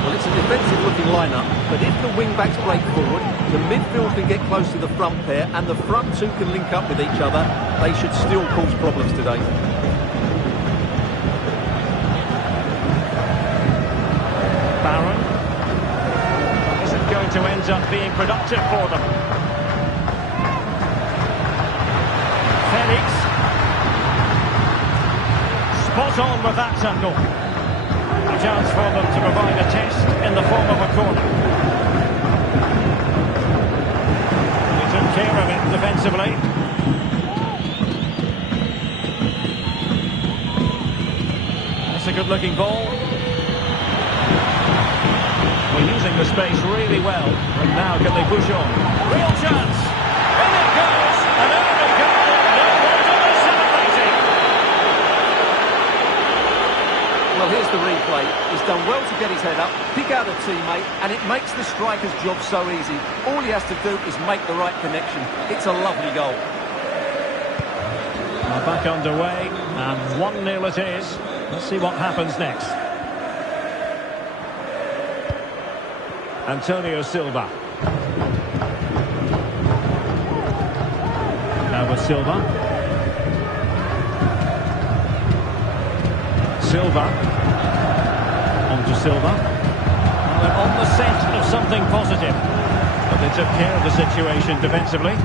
Well, it's a defensive-looking line-up, but if the wing-backs break forward, the midfield can get close to the front pair, and the front two can link up with each other, they should still cause problems today. Barron. Isn't going to end up being productive for them. Felix. Spot on with that tackle. A chance for them to provide a test in the form of a corner. He took care of it defensively. That's a good-looking ball. We're using the space really well. And now can they push on? Real chance! In it goes! An early goal! No wonder they're celebrating! Well, here's the replay. He's done well to get his head up, pick out a teammate, and it makes the striker's job so easy. All he has to do is make the right connection. It's a lovely goal. Well, back underway, and 1-0 it is. Let's see what happens next. Antonio Silva. Now with Silva. Silva. On to Silva. Well, they're on the scent of something positive. But they took care of the situation defensively.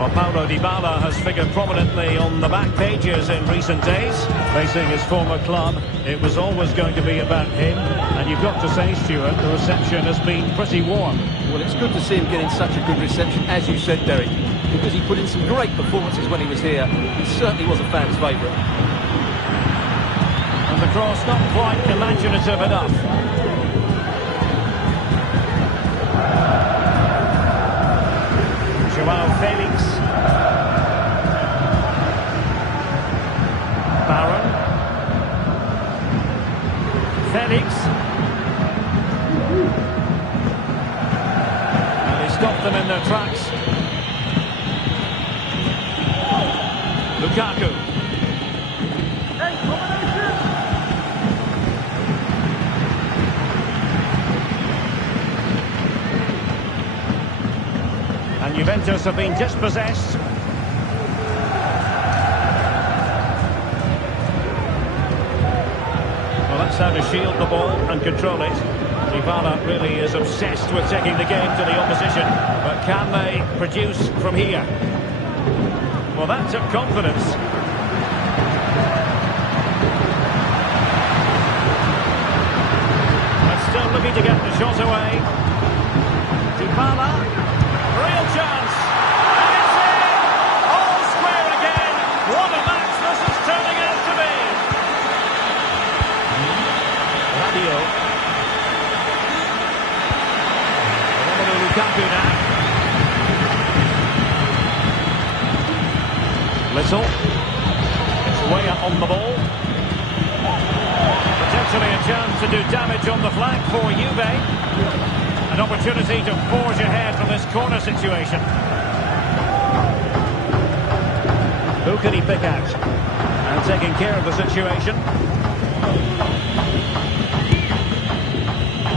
Well, Paulo Dybala has figured prominently on the back pages in recent days. Facing his former club, it was always going to be about him. And you've got to say, Stuart, the reception has been pretty warm. Well, it's good to see him getting such a good reception, as you said, Derek, because he put in some great performances when he was here. He certainly was a fan's favourite. And the cross not quite imaginative enough. Joao Felix. Barron. Felix. And they stopped them in their tracks. Lukaku. And Juventus have been dispossessed. Well, that's how to shield the ball and control it. Dybala really is obsessed with taking the game to the opposition. But can they produce from here? Well, that took confidence. And still looking to get the shot away. Dybala. Real chance. And it's in. All square again. What a match this is turning out to be. Rabiot. Romelu Lukaku now. Little. It's way up on the ball. Protected Potentially a chance to do damage on the flank for Juve. An opportunity to forge ahead from this corner situation. Who can he pick out? And taking care of the situation.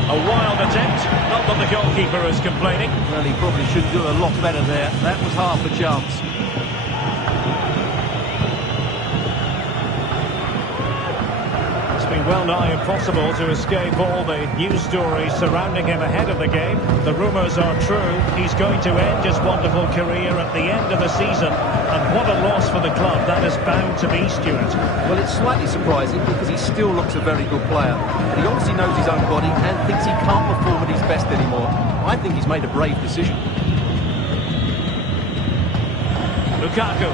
A wild attempt. Not that the goalkeeper is complaining. Well, he probably should do a lot better there. That was half a chance. Well nigh impossible to escape all the news stories surrounding him ahead of the game. The rumours are true. He's going to end his wonderful career at the end of the season. And what a loss for the club. That is bound to be, Stuart. Well, it's slightly surprising because he still looks a very good player. But he obviously knows his own body and thinks he can't perform at his best anymore. I think he's made a brave decision. Lukaku.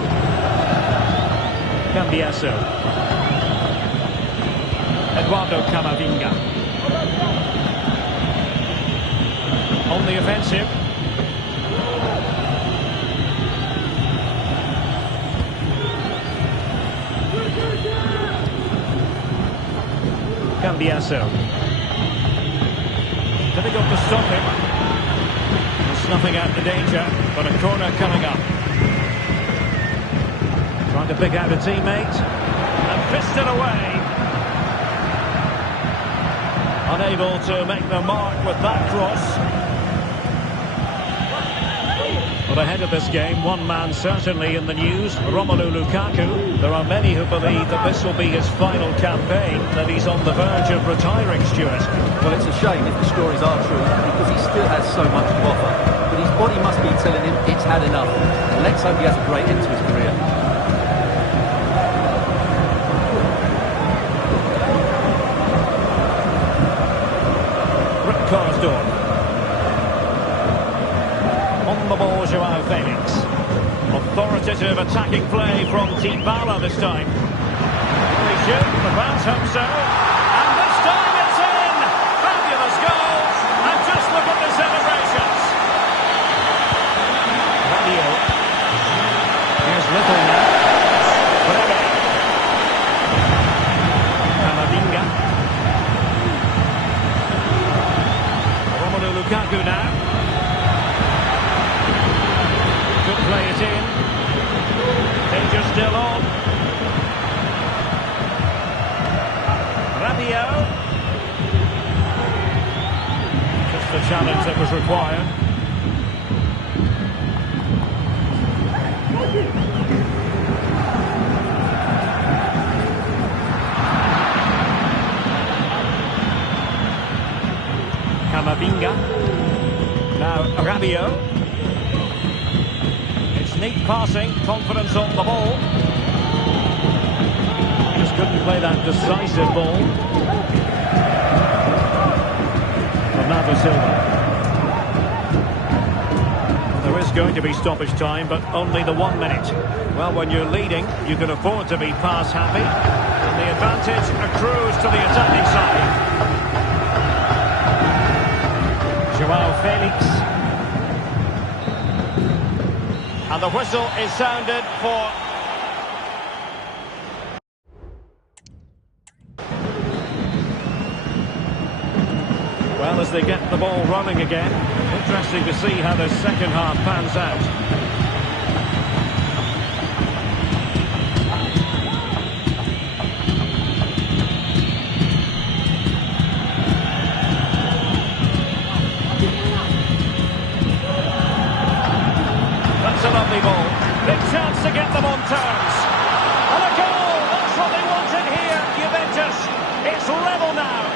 Cambiasso. Eduardo Camavinga. On the offensive. Cambiasso. Difficult to stop him. Snuffing out the danger, but a corner coming up. Trying to pick out a teammate. And fist it away. Unable to make the mark with that cross. But ahead of this game, one man certainly in the news, Romelu Lukaku. There are many who believe that this will be his final campaign, that he's on the verge of retiring, Stuart. Well, it's a shame if the stories are true, because he still has so much to offer. But his body must be telling him it's had enough. And let's hope he has a great end to his career. Karsdorp. On the ball, Joao Felix. Authoritative attacking play from Dybala this time. They shoot, the bounce home so. And this time it's in! Fabulous goal! And just look at the celebrations. Radio. Here's Little now. Camavinga. Lukaku now. Could play it in. Danger still on. Rabiot. Just the challenge that was required. Camavinga. Now Rabiot. It's neat passing, confidence on the ball. Just couldn't play that decisive ball. Bernardo Silva. Well, there is going to be stoppage time, but only the 1 minute. Well, when you're leading, you can afford to be pass happy. And the advantage accrues to the attacking side. Joao Felix. And the whistle is sounded for... Well, as they get the ball running again, interesting to see how the second half pans out. That's a lovely ball. Big chance to get them on terms. And a goal! That's what they wanted here, Juventus. It's level now.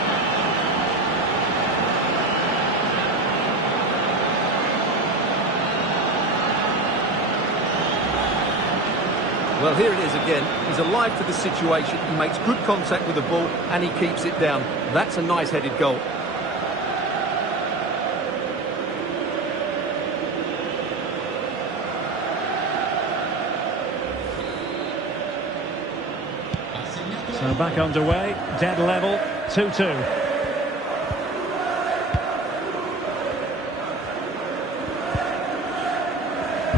Well, here it is again. He's alive to the situation. He makes good contact with the ball and he keeps it down. That's a nice headed goal. So back underway, dead level, 2-2.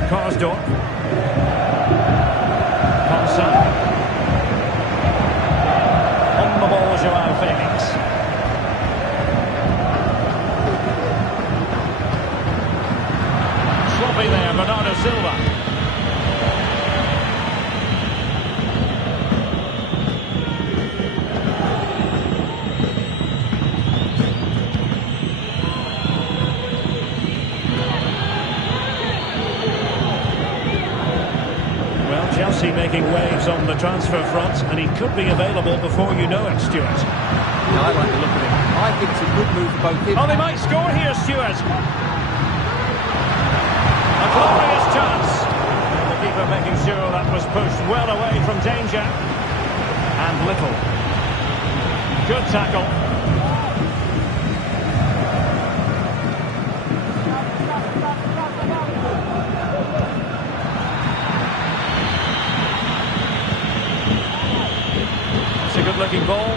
Karsdorp. On the ball, Joao Felix. making waves on the transfer front, and he could be available before you know it, Stuart. Yeah, I like the look of him. I think it's a good move for both him. Oh, they might score here, Stuart. A glorious chance. And the keeper making sure that was pushed well away from danger. And Little. Good tackle. It's a good-looking ball.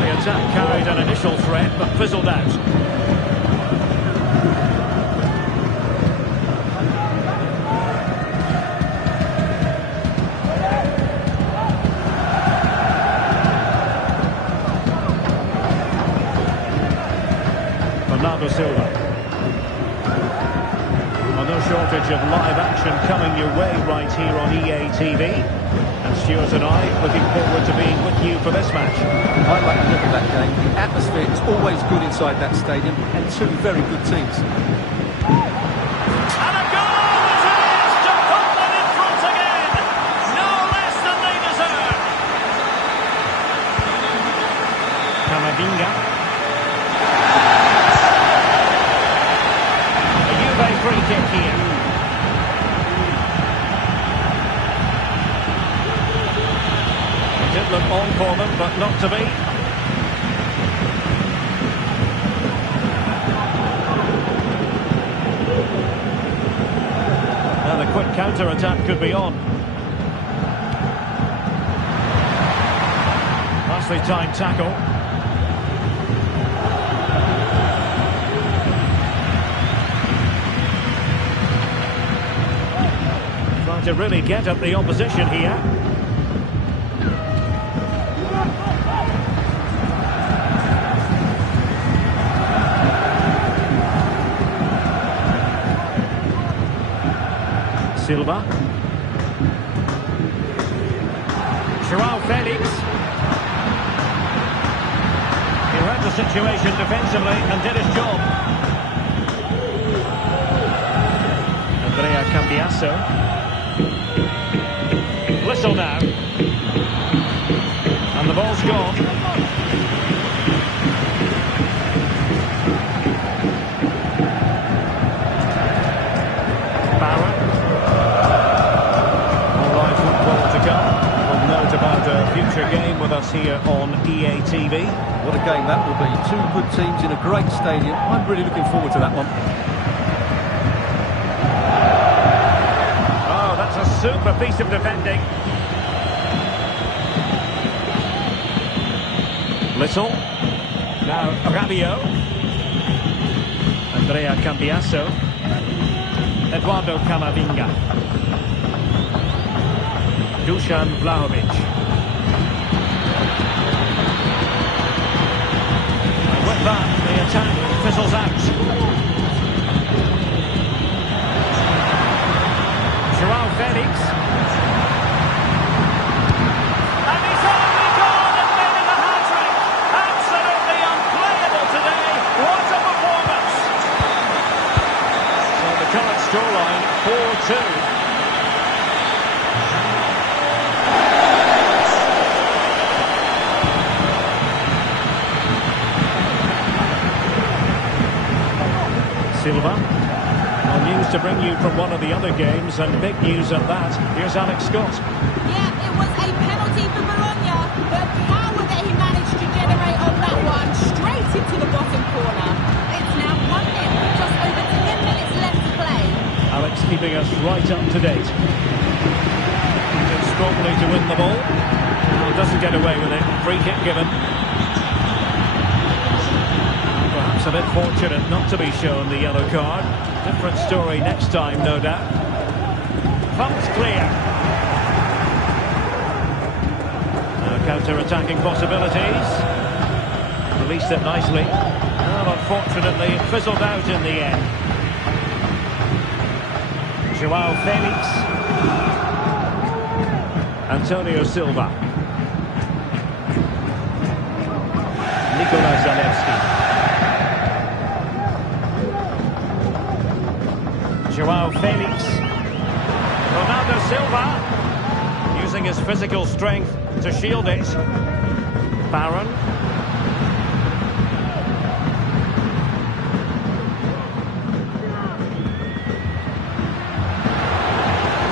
The attack carried an initial threat, but fizzled out. Bernardo Silva. Well, no shortage of live action coming your way right here on EA TV. And Stuart and I looking forward to being with you for this match. I like the look of that game. The atmosphere is always good inside that stadium, and two very good teams. And a goal it is to put them in front again. No less than they deserve. Camavinga. A Juve free kick here. It did look on for them, but not to be. And a quick counter-attack could be on. Nicely timed tackle. Trying to really get at the opposition here. Silva. João Felix. He read the situation defensively and did his job. Andrea Cambiasso. Whistle now. And the ball's gone. About a future game with us here on EA TV. What a game that will be. Two good teams in a great stadium. I'm really looking forward to that one. Oh, that's a super piece of defending. Little. Now Rabiot. Andrea Cambiasso. Eduardo Camavinga. Dusan Vlahovic. And with that, the attack fizzles out. João Felix. And he's only gone and made it a hat-trick. Absolutely unplayable today. What a performance. So the current scoreline, 4-2. Silva. Well, news to bring you from one of the other games, and big news at that. Here's Alex Scott. Yeah, it was a penalty for Bologna. The power that he managed to generate on that one, straight into the bottom corner. It's now 1-0, just over 10 minutes left to play. Alex keeping us right up to date. Moves strongly to win the ball. Well, doesn't get away with it. Free kick given. Perhaps a bit fortunate not to be shown the yellow card. Different story next time, no doubt. Pumped clear. Now counter-attacking possibilities. Released it nicely. Well, unfortunately, it fizzled out in the end. João Felix. Antonio Silva. Nikola Zalewski. Joao Felix. Ronaldo Silva, using his physical strength to shield it. Barron.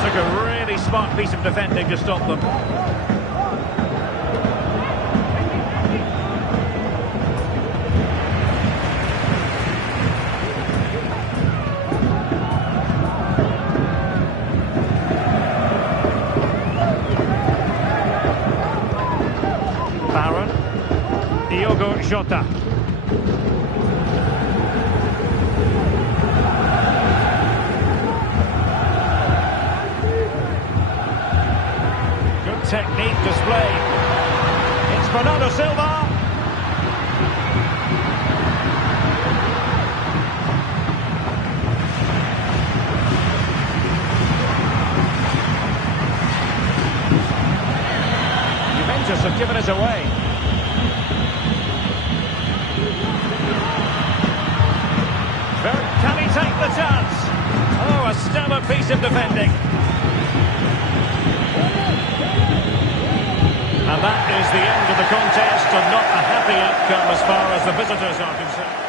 Took a really smart piece of defending to stop them. Jota. Good technique displayed. It's Bernardo Silva. Juventus have given it away. Can he take the chance? Oh, a stellar piece of defending. And that is the end of the contest, and not a happy outcome as far as the visitors are concerned.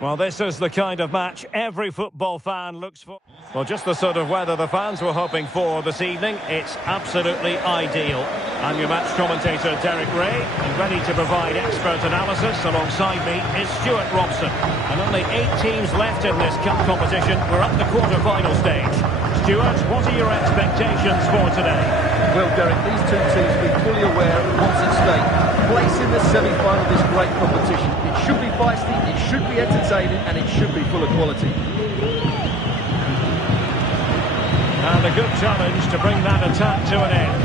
Well, this is the kind of match every football fan looks for. Well, just the sort of weather the fans were hoping for this evening. It's absolutely ideal. I'm your match commentator, Derek Ray, and ready to provide expert analysis alongside me is Stuart Robson. And only 8 teams left in this cup competition. We're at the quarter-final stage. Stuart, what are your expectations for today? Well, Derek, these two teams will be fully aware of what's at stake. Place in the semi-final of this great competition. It should be feisty, it should be entertaining, and it should be full of quality. And a good challenge to bring that attack to an end.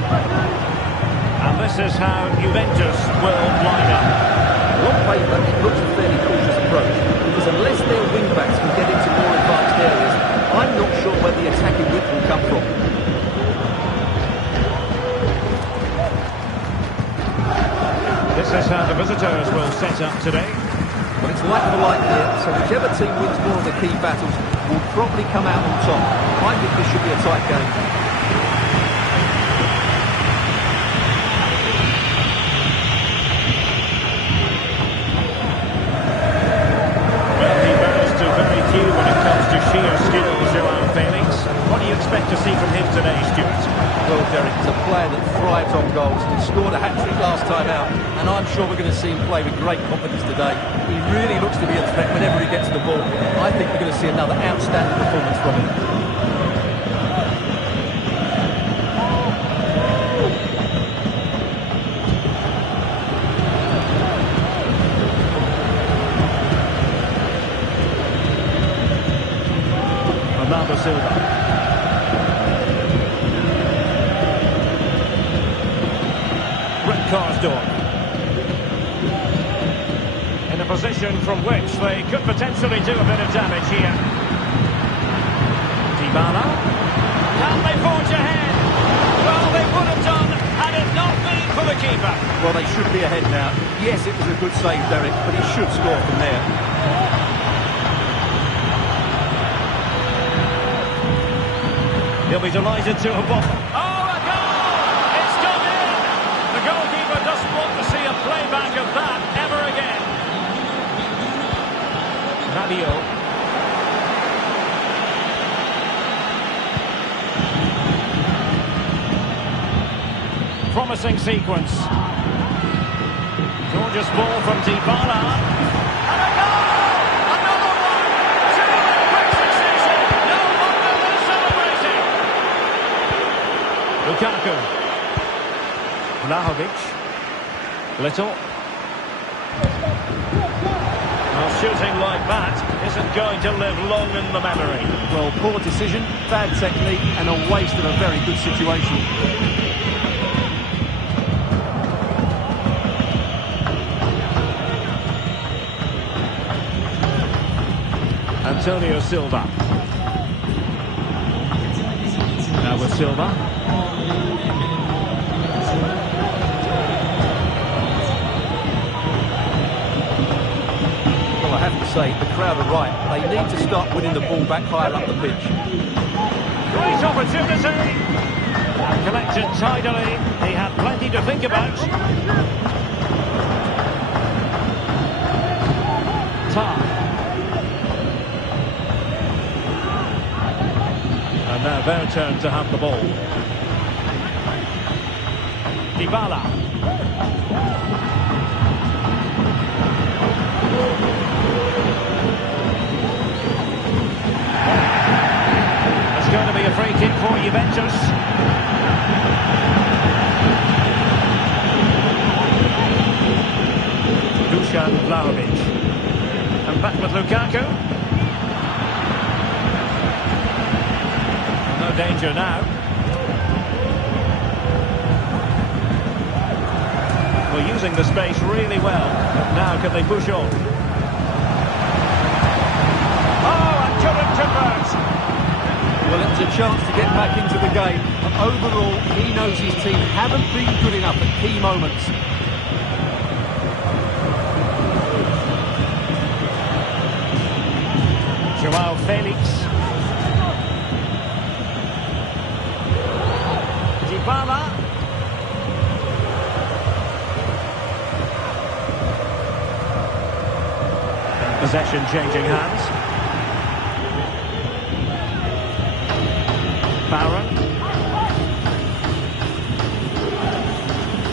And this is how Juventus will line up. On paper, it looks a fairly cautious approach, because unless their wing-backs can get into more advanced areas, I'm not sure where the attacking width will come from. This is how the visitors will set up today. Well, it's like for like here, so whichever team wins more of the key battles will probably come out on top. I think this should be a tight game. Well, he bows to very few when it comes to sheer skill, Joao Felix. What do you expect to see from him today, Stuart? Well, Derek, he's a player that thrives on goals. He scored a hat-trick last time out, and I'm sure we're going to see him play with great confidence today. He really looks to be a threat whenever he gets the ball. I think we're going to see another outstanding performance from him. Bernardo Silva. Karsdorp. In a position from which they could potentially do a bit of damage here. Dybala. Can they forge ahead? Well, they would have done had it not been for the keeper. Well, they should be ahead now. Yes, it was a good save, Derek, but he should score from there. He'll be delighted to have won. Oh, a goal! back of that ever again. Rabiot. Promising sequence. Gorgeous ball from Dybala. And a goal! Another one! Two in quick succession! No wonder they're celebrating! Lukaku. Vlahovic. Little. Well, shooting like that isn't going to live long in the memory. Well, poor decision, bad technique, and a waste of a very good situation. Antonio Silva. Now with Silva. Well, I have to say, the crowd are right. They need to start winning the ball back higher up the pitch. Great opportunity. And collected tidily. He had plenty to think about. Taan. And now their turn to have the ball. Dybala. It's going to be a free kick for Juventus. Dusan Vlahovic. And back with Lukaku. No danger now. Well, using the space really well. But now can they push on? Oh, and couldn't convert. Well, it's a chance to get back into the game. But overall, he knows his team haven't been good enough at key moments. Joao Felix. Dybala. Possession changing hands. Barron.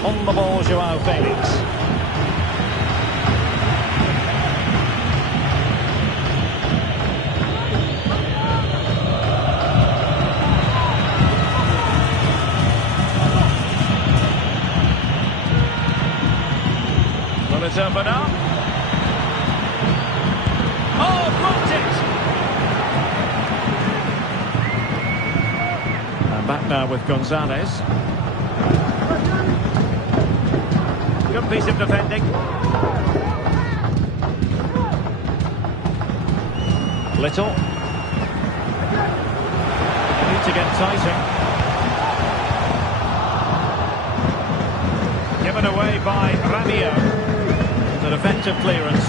On the ball, Joao Felix. Will it open up? Oh, blocked it! And back now with Gonzalez. Good piece of defending. Little. Need to get tighter. Given away by Rabiot. An effective clearance.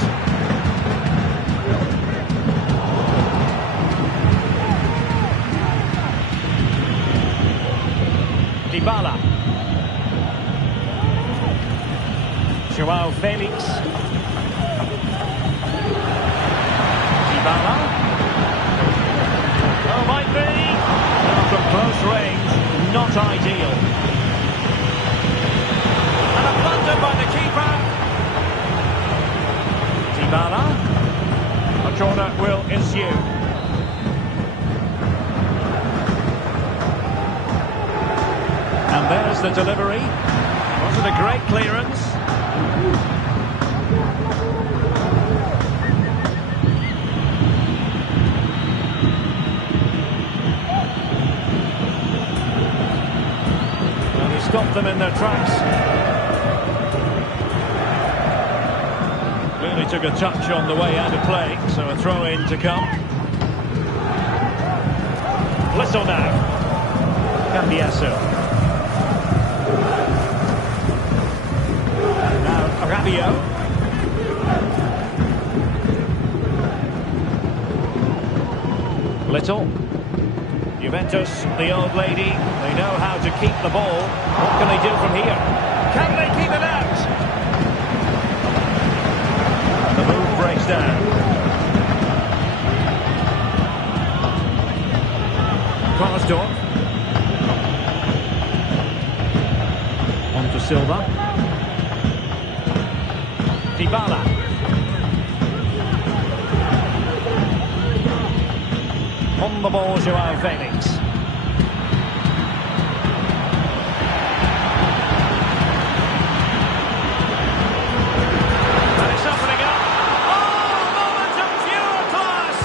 Dybala. Joao Felix. Dybala. Oh, might be. Now from close range, not ideal. And a blunder by the keeper. Dybala. A corner will ensue. And there's the delivery. Was it a great clearance? And he stopped them in their tracks. Clearly took a touch on the way out of play, so a throw-in to come. Little now. Cambiasso. Rabiot. Little. Juventus, the old lady, they know how to keep the ball. What can they do from here? Can they keep it out? Silva. Dybala. On the ball, Joao Felix. And it's opening up. Oh, moment of pure class!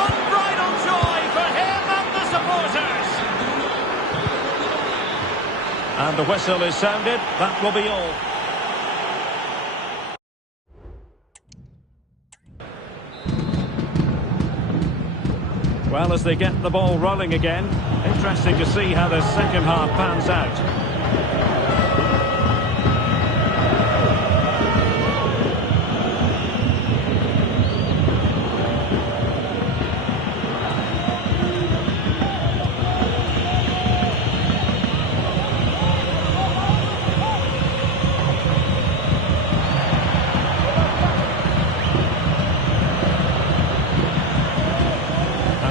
Unbridled joy for him and the supporters. And the whistle is sounded. That will be all. Well, as they get the ball rolling again, interesting to see how the second half pans out.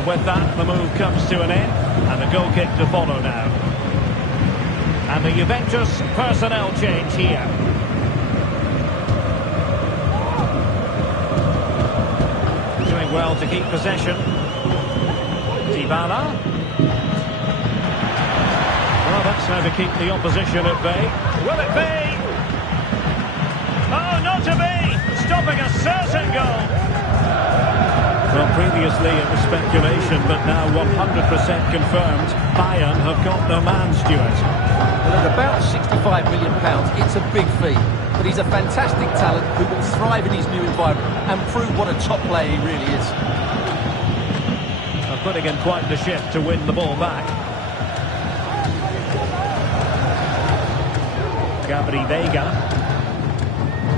With that, the move comes to an end, and a goal kick to follow now. And the Juventus personnel change here. Doing well to keep possession. Dybala. Well, that's how to keep the opposition at bay. Will it be? Oh, not to be! Stopping a certain goal. Well, previously it was speculation, but now 100% confirmed. Bayern have got their man, Stuart. Well, at about £65 million, it's a big fee. But he's a fantastic talent who will thrive in his new environment and prove what a top player he really is. Putting in quite the shift to win the ball back. Gabri Vega.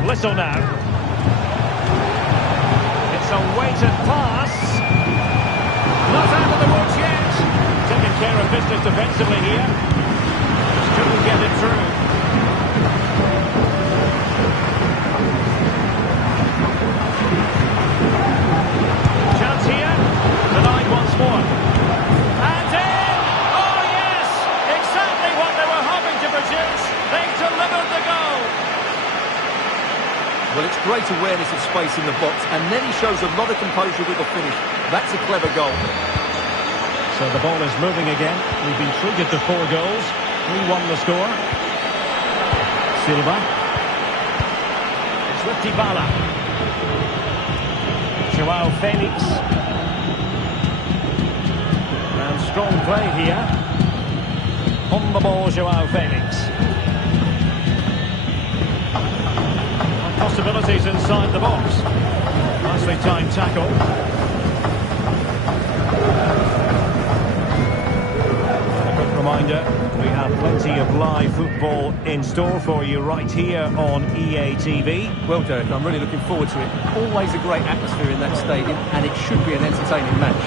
Little now. It's a weighted pass. Not out of the woods yet. Taking care of business defensively here. Just couldn't get it through. Chance here. Denied once more. And in! Oh yes! Exactly what they were hoping to produce. They've delivered the goal. Well, it's great awareness of space in the box, and then he shows a lot of composure with the finish. That's a clever goal. So the ball is moving again. We've been treated to 4 goals. 3-1 the score. Silva. It's with Dybala. Joao Felix. And strong play here. On the ball, Joao Felix. Possibilities inside the box. Nicely timed tackle. A quick reminder, we have plenty of live football in store for you right here on EA TV. Well, Derek, I'm really looking forward to it. Always a great atmosphere in that stadium, and it should be an entertaining match.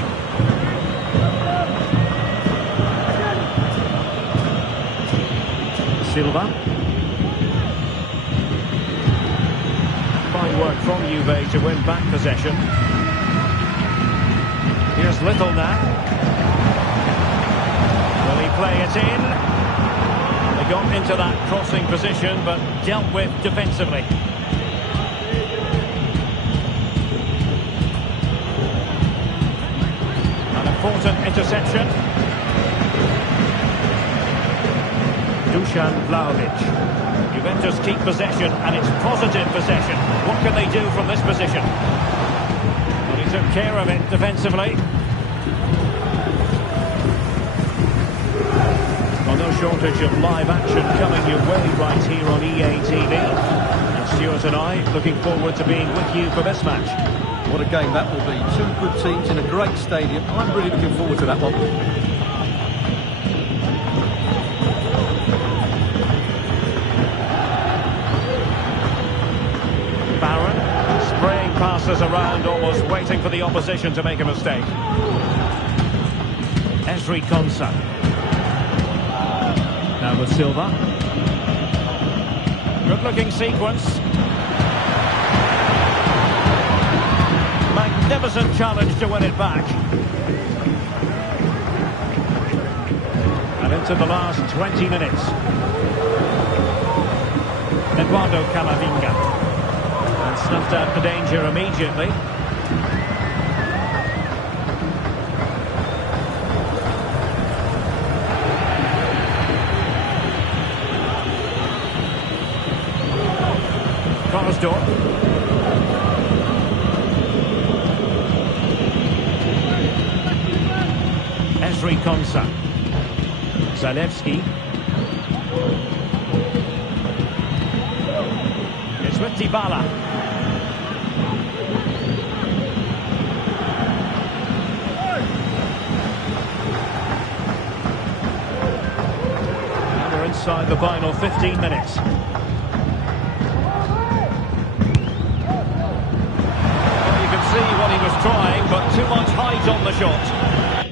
Silva. Fine work from Juve to win back possession. Here's Little now. Will he play it in? They got into that crossing position, but dealt with defensively. An important interception. Dusan Vlahovic. Juventus keep possession, and it's positive possession. What can they do from this position? Well, he took care of it defensively. Well, no shortage of live action coming your way right here on EA TV. And Stuart and I looking forward to being with you for this match. What a game that will be. 2 good teams in a great stadium. I'm really looking forward to that one. Passes around, almost waiting for the opposition to make a mistake. Ezri Konsa. Now with Silva. Good-looking sequence. Magnificent challenge to win it back. And into the last 20 minutes. Eduardo Camavinga. And snuffed out the danger immediately. Karsdorp. Esri Konsa. Zalewski. It's with Dybala. Now we're inside the final 15 minutes. Well, you can see what he was trying, but too much height on the shot.